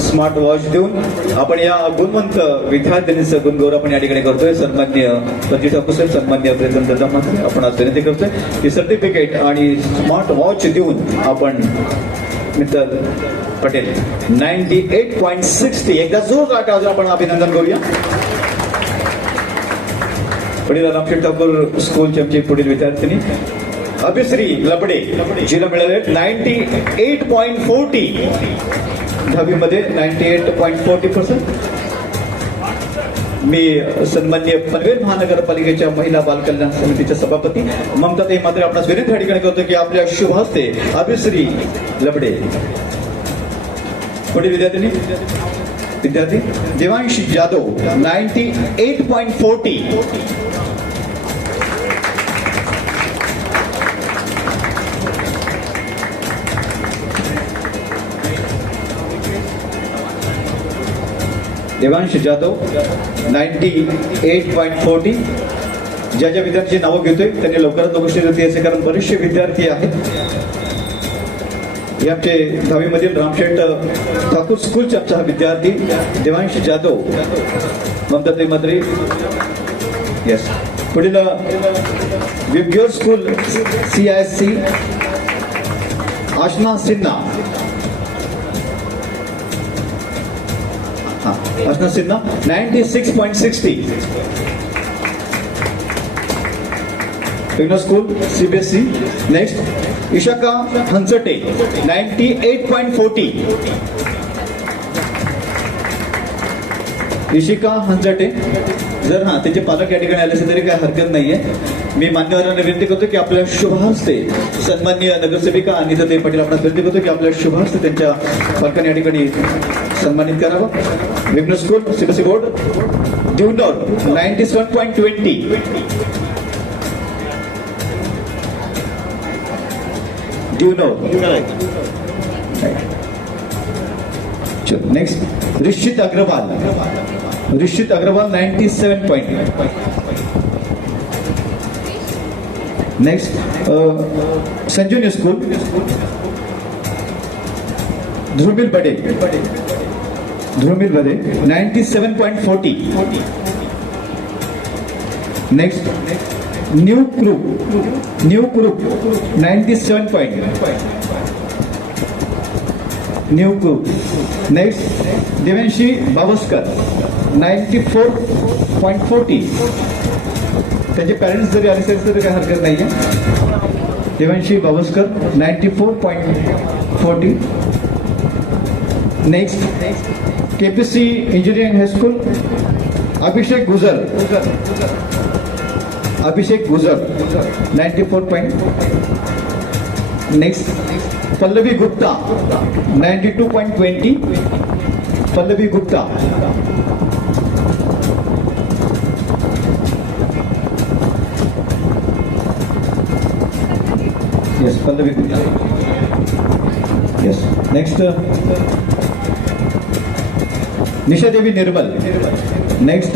स्मार्ट वॉच देऊन आपण या गुणवंत विद्यार्थिनीचं गुणगौरव आपण या ठिकाणी करतोय. सन्मान्य परिजय ठाकूर साहेब, सन्मान्य प्रीतम दादा मात्र आपण आज विनंती करतोय की सर्टिफिकेट आणि स्मार्ट वॉच देऊन आपण मित्तल पटेल 98.60 एकदा जोर लाटावर आपण अभिनंदन करूया. पुढील रामशेठ ठाकूर स्कूलचे आमचे पुढील विद्यार्थिनी अभिश्री लबडे, जिला मिळाले 98.40. 10वीमध्ये 98.40%. मी सन्मान्य पनवेल महानगरपालिकेच्या महिला बाल कल्याण समितीच्या सभापती ममताताई मात्र आपणास विनंती या ठिकाणी करतो की आपल्या शुभ हस्ते अभिश्री लबडे. पुढील विद्यार्थी देवांशी जाधव 98.40. देवांश जाधव 98.40. ज्या ज्या विद्यार्थ्यांची नावं घेतोय त्यांनी लवकरात लवकर श्रीरथी याचे, कारण बरेचसे विद्यार्थी आहेत. हे आमचे 10वीमधील रामशेठ ठाकूर स्कूलचे आमचा हा विद्यार्थी देवांश जाधव, ममताताई मात्रे. येस, पुढील Vibgyor school CISC Aashna Sinha. Aashna Sinha 96.60. School CBSE. Next Ishaka Hanste 98.40. Ishika Hanste, जर त्याचे पालक या ठिकाणी आले असेल तरी काही हरकत नाहीये. मी मान्यवरांना विनंती करतो की आपल्या शुभ हस्ते सन्माननीय नगरसेविका अनिताताई पाटील आपण विनंती करतो की आपल्या शुभ हस्ते त्यांच्या पालकांनी या ठिकाणी सन्मानित करावं. विघ्न school CBSE board Divnaur 97.20. Divnaur. Next Rishit Agrawal 97. Next Sanjeevani school Dhrumil Bade 97.40. Next new group 97. New group. Next Deveshi Bawaskar 94.40. त्यांचे पॅरेंट्स जरी आले असेल तरी काही हरकत नाहीये. Devanshi Bawaskar 94.40. Next KPC engineering high school Abhishek Gujar 94. Next Pallavi Gupta 92.20. Pallavi Gupta. Yes, Pallavi. Yes. Next, Nisha Devi Nirmal. Next,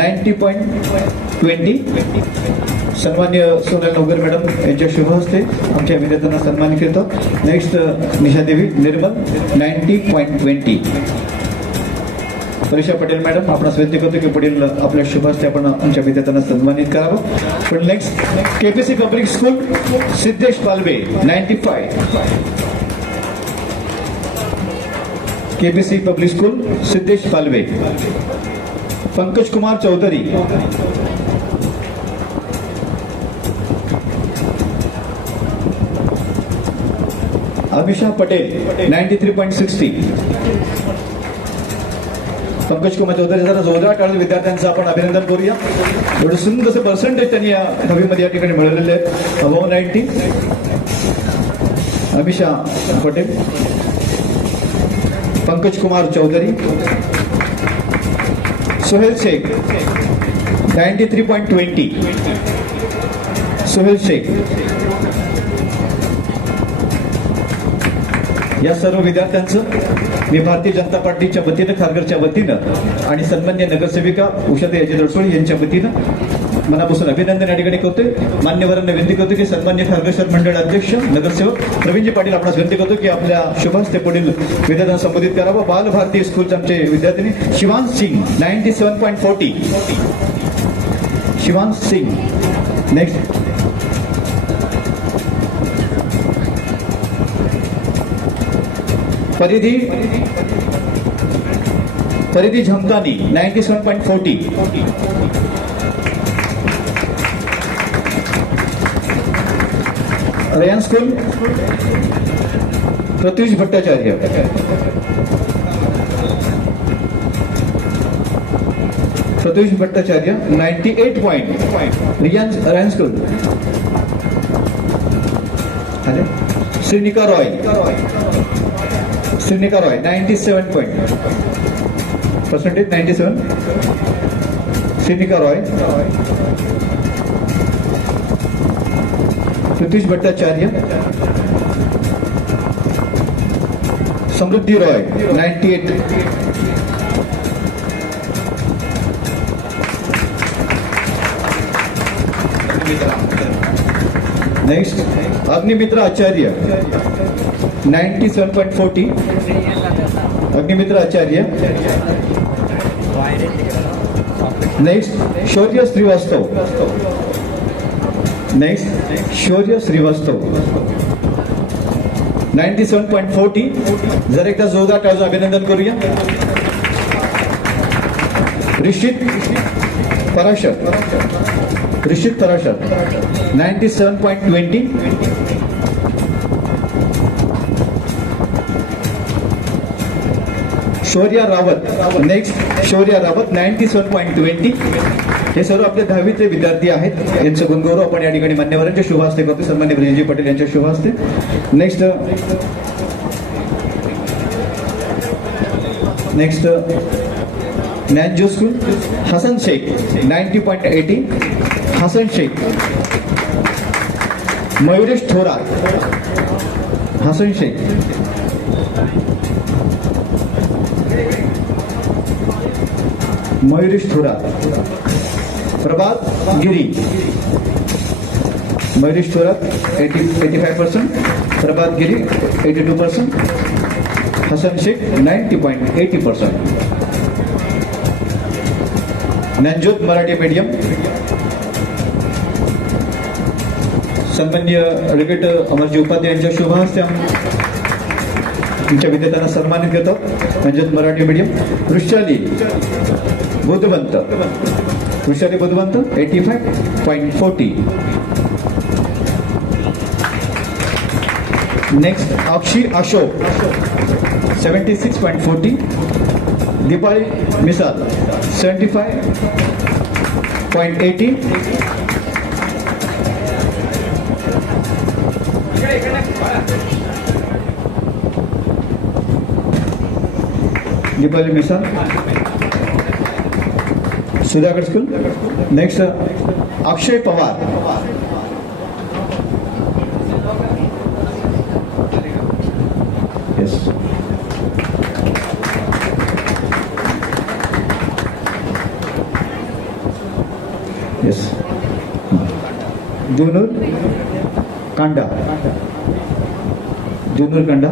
90.20. सन्मान्य सोनल नवगर मॅडम यांच्या शुभ हस्ते आमच्या विद्यार्थ्यांना सन्मानित करतो. नेक्स्ट निशा देवी निर्मल 90.20. परीक्षा पटेल मॅडम आपणास विनंती करतो की पुढील आपल्या शुभ हस्ते आपण आमच्या विद्यार्थ्यांना सन्मानित करावं. पण next KPC public school Siddhesh Palve 95. KPC public school Siddhesh Palve. Pankaj Kumar Chaudhary Abhisha Patel 93.60. Pankaj Kumar Chaudhary जरा जोरदार टाळून विद्यार्थ्यांचं आपण अभिनंदन करूया. एवढं सुंदर असं पर्सेंटेज त्यांनी या दहावीमध्ये या ठिकाणी मिळवलेले आहेत. अबाव 90. अमिषा पटेल, पंकज कुमार चौधरी, सोहेल शेख 93.20. सोहेल शेख. या सर्व विद्यार्थ्यांचं मी भारतीय जनता पार्टीच्या वतीनं, खारघरच्या वतीनं आणि सन्मान्य नगरसेविका उषाताई अजित अडसोळे यांच्या वतीनं मनापासून अभिनंदन या ठिकाणी करतोय. मान्यवरांना विनंती करतो की सन्मान्य खारघर शहर मंडळ अध्यक्ष नगरसेवक प्रवीणजी पाटील आपणास विनंती करतो की आपल्या शुभास्ते पुढील विद्यार्थ्यांना संबोधित करावं. बाल भारती स्कूलचे आमचे विद्यार्थिनी Shivansh Singh 97.40. Shivansh Singh. Next Paridhi Jhamkani 97.40. Ryan school Pratyush Bhattacharya. Pratyush Bhattacharya 98 point. Ryan school. Shrinika Roy. Shrinika Roy 97 point. Percentage 97. Shrinika Roy. Pratyush Bhattacharya. Samriddhi Roy 98. Next Agnimitra Acharya 97.40. Agnimitra Acharya. Next Shaurya Shrivastava. Next Shaurya Srivastava 97.40. जर एकदा जोरदार टाळून अभिनंदन करूया. ऋषित पराशर. ऋषित पराशर 97.20. शौर्य रावत. नेक्स्ट शौर्य रावत 97.20. हे सर्व आपले 10वीचे विद्यार्थी आहेत. यांचं गुणगौरव आपण या ठिकाणी मान्यवरांच्या शुभ हस्ते करतो. सन्मान्य ब्रिजेश पटेल यांच्या शुभ हस्ते. Next Dnyanjyot school Hasan Shaikh 90.80. Hasan Shaikh. Mayuresh Thorat. Hasan Shaikh. Mayuresh Thorat. Prabhat Giri. Mayuresh Thorat 85%. Prabhat Giri 82%. Hasan Shaikh 90.80%. Dnyanjyot Marathi medium सन्मान्य ॲडव्होकेट अमरजी उपाध्याय यांच्या शुभ हस्ते तुमच्या विद्यार्थ्यांना सन्मानित करतो. Dnyanjyot Marathi medium. Vrushali Buddhavant. Vrushali Buddhavant 85.40. Next Akshi Ashok 76.40. Deepali Misal 75.80. Deepali Misal Sudhagad school. Next Akshay Pawar. Yes. Yes. Junur Kanda. जुनूर Kanda.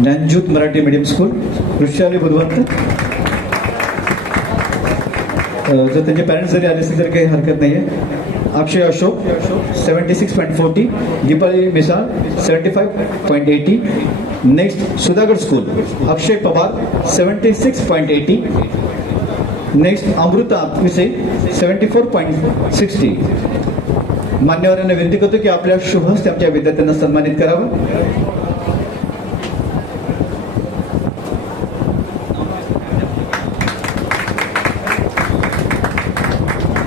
Dnyanjyot Marathi medium school. Vrushali Budhwant. जर त्यांचे पॅरेंट्स जरी आले असतील तर काही हरकत नाहीये. अक्षय अशोक 76.40. दीपाली मिसाळ 75.80. नेक्स्ट सुधागड स्कूल अक्षय पवार 76.80. नेक्स्ट अमृता विषय 74.60. मान्यवरांना विनंती करतो की आपल्या शुभ हस्ते आमच्या विद्यार्थ्यांना सन्मानित करावं.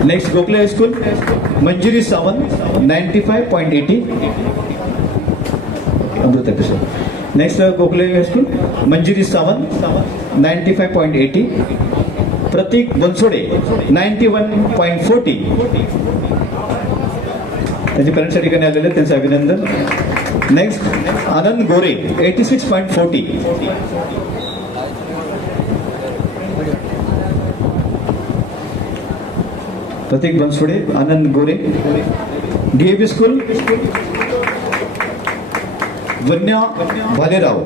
Next Gokhale high school Manjiri Sawant 95.80 Amrut episode. Next Gokhale high school Manjiri Sawant 95.80. Pratik Bansode 91.40. त्यांचे पेरेंट्स या ठिकाणी आलेले, त्यांचं अभिनंदन. Next Anand Gore 86.40. Pratik Bansode, Anand Gore. DAV school Vanya Bhalerao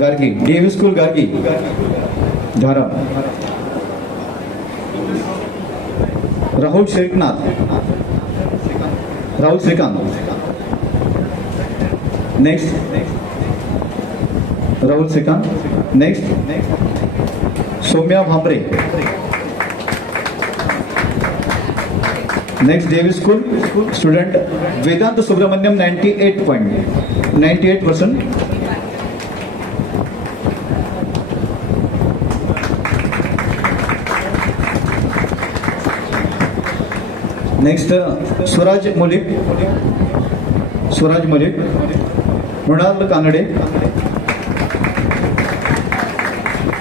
Gargi. DAV school Gargi Dhara. Rahul Shrikant. Next Rahul Shrikant. Next Saumya Bhambare. Next DAV school student Vedant Subramanyam 98%. Next Swaraj Malik. Mrunal Kanade.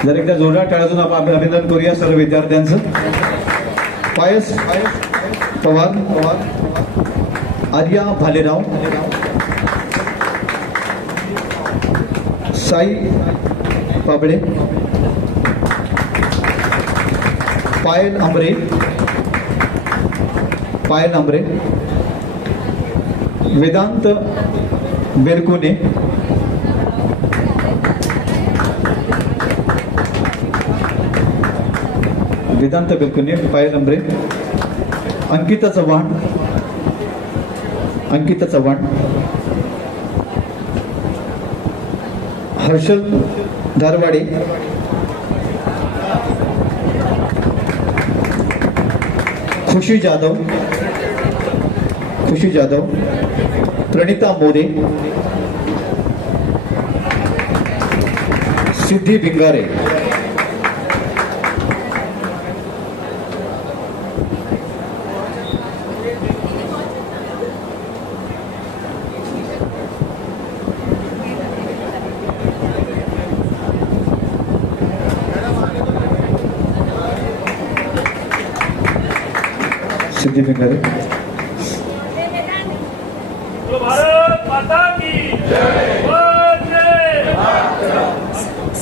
जर एकदा जोरदार टाळ्यातून आपण अभिनंदन करूया सर्व विद्यार्थ्यांचं. पायस पवार. आर्या भालेराव. साई पाबळे. पायल आंबरे. वेदांत बेरकुने. पायल आंबरे. अंकिता चव्हाण. हर्षल धारवाडे. खुशी जाधव. प्रणिता मोरे. सिद्धी भिंगारे.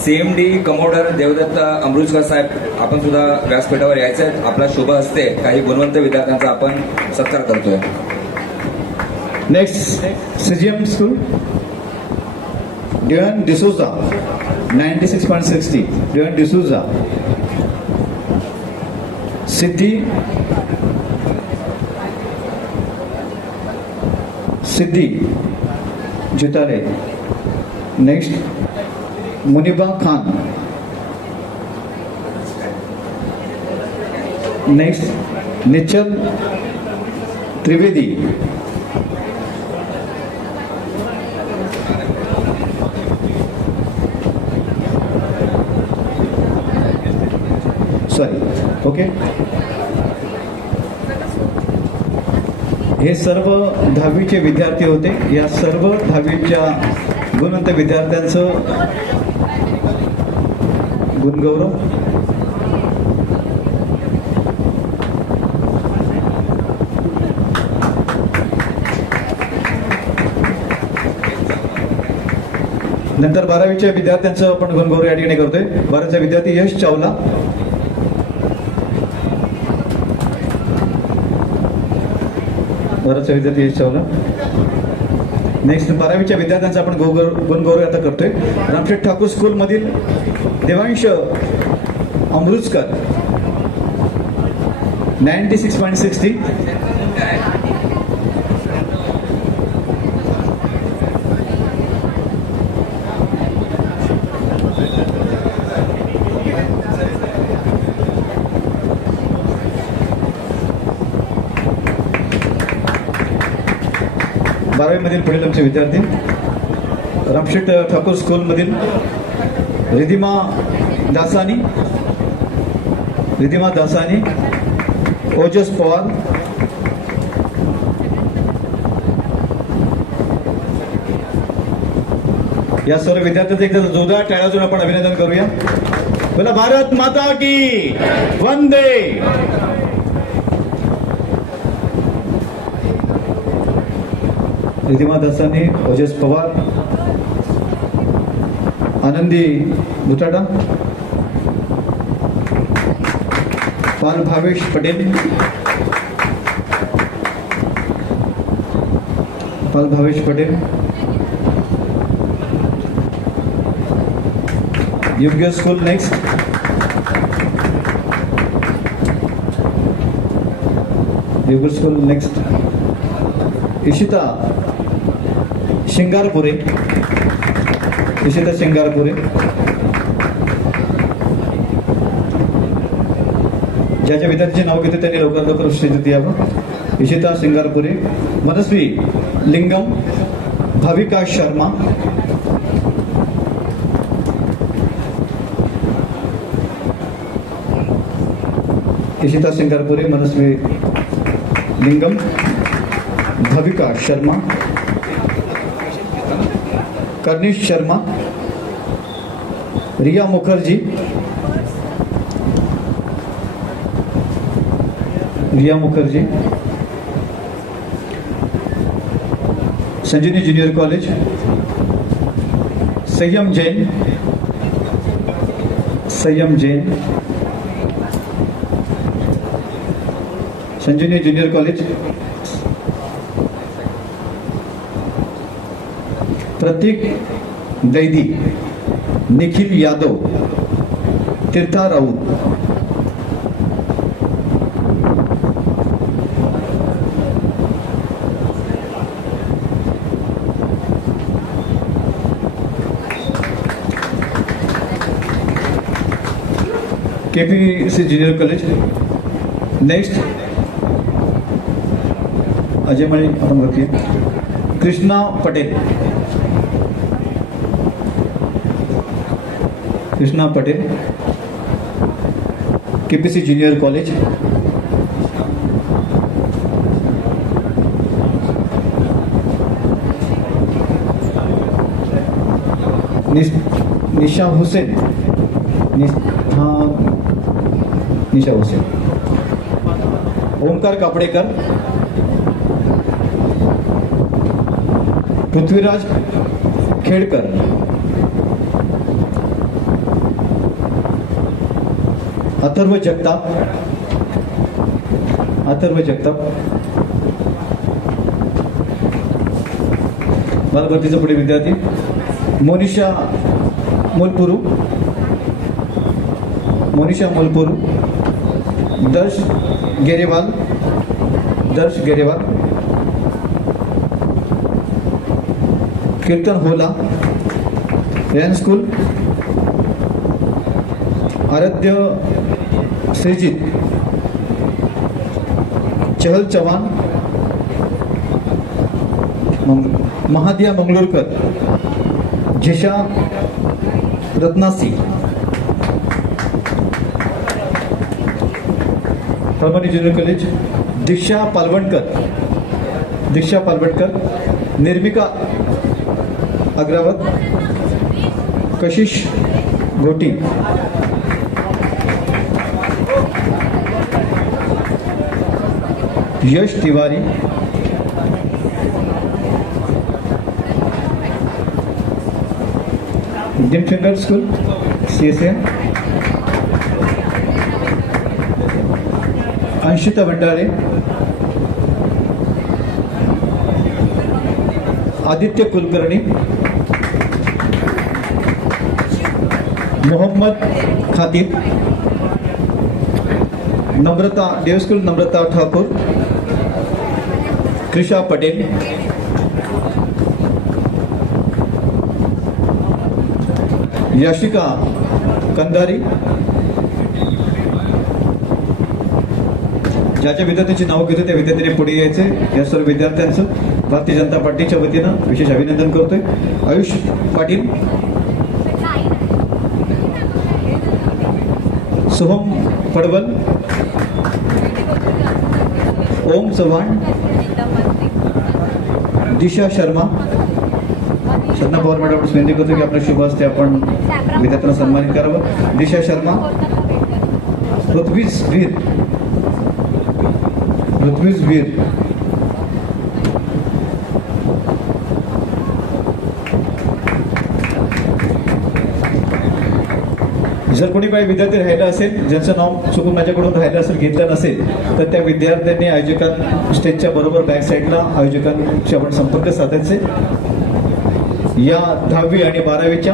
CMD कमोडर देवदत्त अमृतकर साहेब, आपण सुद्धा व्यासपीठावर यायचं. आपला शुभ हस्ते काही गुणवंत विद्यार्थ्यांचा आपण सत्कार करतोय. Next CGM school Dian D'Souza 96.60. Dian D'Souza. Siddhi Jitale. Next Muniba Khan. Next Nichal Trivedi. Sorry, okay. हे सर्व 10वीचे विद्यार्थी होते. या सर्व 10वीच्या गुणवंत विद्यार्थ्यांचं गुणगौरव. नंतर 12वीच्या विद्यार्थ्यांचं आपण गुणगौरव या ठिकाणी करतोय. 12वीचा विद्यार्थी यश चावला. विद्यार्थी यश चावला. नेक्स्ट 12वीच्या विद्यार्थ्यांचा आपण गुणगौरव आता करतोय. रामशेठ ठाकूर स्कूल मधील देवांश अमृतकर 96.60. 12वी मधील पुढील आमचे विद्यार्थी रामशेठ ठाकूर स्कूलमधील रिधिमा दासानी, ओजस पवार, या सर्व विद्यार्थ्यांचं एकदा जोरदार टाळ्या वाजवून आपण अभिनंदन करूया. बोला भारत माता की वंदे. रिधिमा दासानी, ओजस पवार, आनंदी बुटाडा, पाल भावेश पटेल, योग्य स्कूल नेक्स्ट. इशिता शिंगारपुरे. ज्या विद्यार्थ्यांचे नाव घेते त्यांनी लवकर स्थिती यावं. Ishita Shingarpure, Manasvi Lingam, Bhavika Sharma, Ishita Singarpure, Manasvi Lingam, Bhavika Sharma, Karnish Sharma, Riya Mukherjee, Sanjeevani junior college, Sanyam Jain, Sanjeevani junior college, Pratik Daidi, Nikhil Yadav, Tirtha Raut, KPC junior college. Next Ajay Mani आपण बघूया. Krishna Patel, KPC junior college. Nisha Hussain, Omkar Kapadekar, Prithviraj Khedkar, Atharva Jagtap, बालभरतीचा पुढे विद्यार्थी मोनिशा मोलपुरू, दर्श गेरेवाल, कीर्तन होला, रैन स्कूल. आराध्य श्रीजित, चहल चव्हाण, महादिया मंगलोरकर, झिशा रत्नासी, परभणी ज्युनियर कॉलेज. दीक्षा पालवणकर, निर्मिका अग्रावत, कशिश घोटी, यश तिवारी, डिमफिंगर स्कूल CSM. अंशिता भंडारे, आदित्य कुलकर्णी, मोहम्मद खातिब, नम्रता ठाकुर, कृषा पटेल, याशिका कंधारी. ज्याच्या विद्यार्थ्यांची नाव घेतो त्या विद्यार्थ्यांनी पुढे यायचे. या सर्व विद्यार्थ्यांचं भारतीय जनता पार्टीच्या वतीनं विशेष अभिनंदन करतोय. आयुष पाटील, सोहम पडवल, ओम चव्हाण, दिशा शर्मा. सदना पवार मॅडम विनंती करतो की आपल्या शुभ हस्ते आपण विद्यार्थ्यांना सन्मानित करावं. दिशा शर्मा, ऋत्विज वीर, जर कोणी काही विद्यार्थी राहिला असेल ज्यांचं नाव चुकून माझ्याकडून राहिलं असेल, घेतलं नसेल, तर त्या विद्यार्थ्यांनी आयोजकां स्टेजच्या बरोबर बॅक साईडला आयोजकांशी आपण संपर्क साधायचे. या 10वी आणि 12वीच्या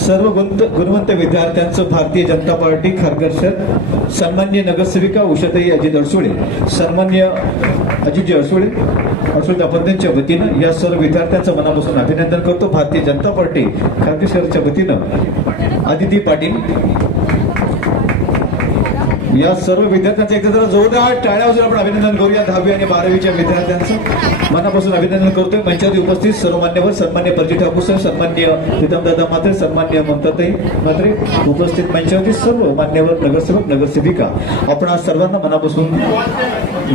सर्व गुणवंत विद्यार्थ्यांचं भारतीय जनता पार्टी खारघर शहर सन्माननीय नगरसेविका उषाताई अजित अडसुळे, सन्माननीय अजितजी अडसुळे दाम्पत्यांच्या वतीनं या सर्व विद्यार्थ्यांचं मनापासून अभिनंदन करतो. भारतीय जनता पार्टी खारघर शहरच्या वतीनं आदिती पाटील, या सर्व विद्यार्थ्यांचं एकदा जरा जोरदार टाळ्या वाजवून आपण अभिनंदन करूया. 10वी आणि 12वीच्या विद्यार्थ्यांचं मनापासून अभिनंदन करतोय. मंचावरती उपस्थित सर्व मान्यवर, सन्मान्य परजी ठाकूर सर, सन्मान्य प्रीतमदादा म्हात्रे, सन्मान्य ममताताई म्हात्रे, उपस्थित मंचावरती सर्व मान्यवर, नगरसेवक, नगरसेविका, आपण सर्वांना मनापासून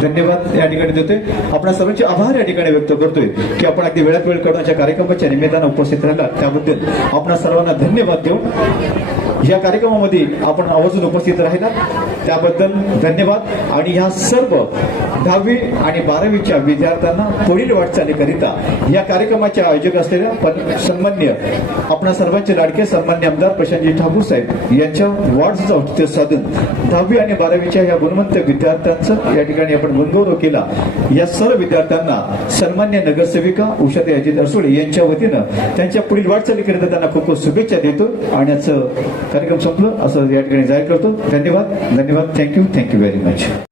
धन्यवाद या ठिकाणी देतोय. आपण सर्वांचे आभार या ठिकाणी व्यक्त करतोय की आपण अगदी वेळात वेळ काढण्याच्या कार्यक्रमाच्या निमित्तानं उपस्थित राहिला, त्याबद्दल आपण सर्वांना धन्यवाद देऊन या कार्यक्रमामध्ये आपण आवर्जून उपस्थित राहिला त्याबद्दल धन्यवाद. आणि ह्या सर्व 10वी आणि 12वीच्या विद्यार्थ्यांना पुढील वाटचालीकरिता या कार्यक्रमाचे आयोजक असलेल्या सन्मान्य आपणा सर्वांचे लाडके सन्मान्य आमदार प्रशांतजी ठाकूर साहेब यांच्या वाढदिवसाचं औचित्य साधून 10वी आणि 12वीच्या या गुणवंत विद्यार्थ्यांचं या ठिकाणी आपण गुणगौरव केला. या सर्व विद्यार्थ्यांना सन्मान्य नगरसेविका उषाताई अजित अडसुळे यांच्या वतीनं त्यांच्या पुढील वाटचालीकरिता त्यांना खूप खूप शुभेच्छा देतो आणि याचं कार्यक्रम संपलं असं या ठिकाणी जाहीर करतो. धन्यवाद. Thank you very much.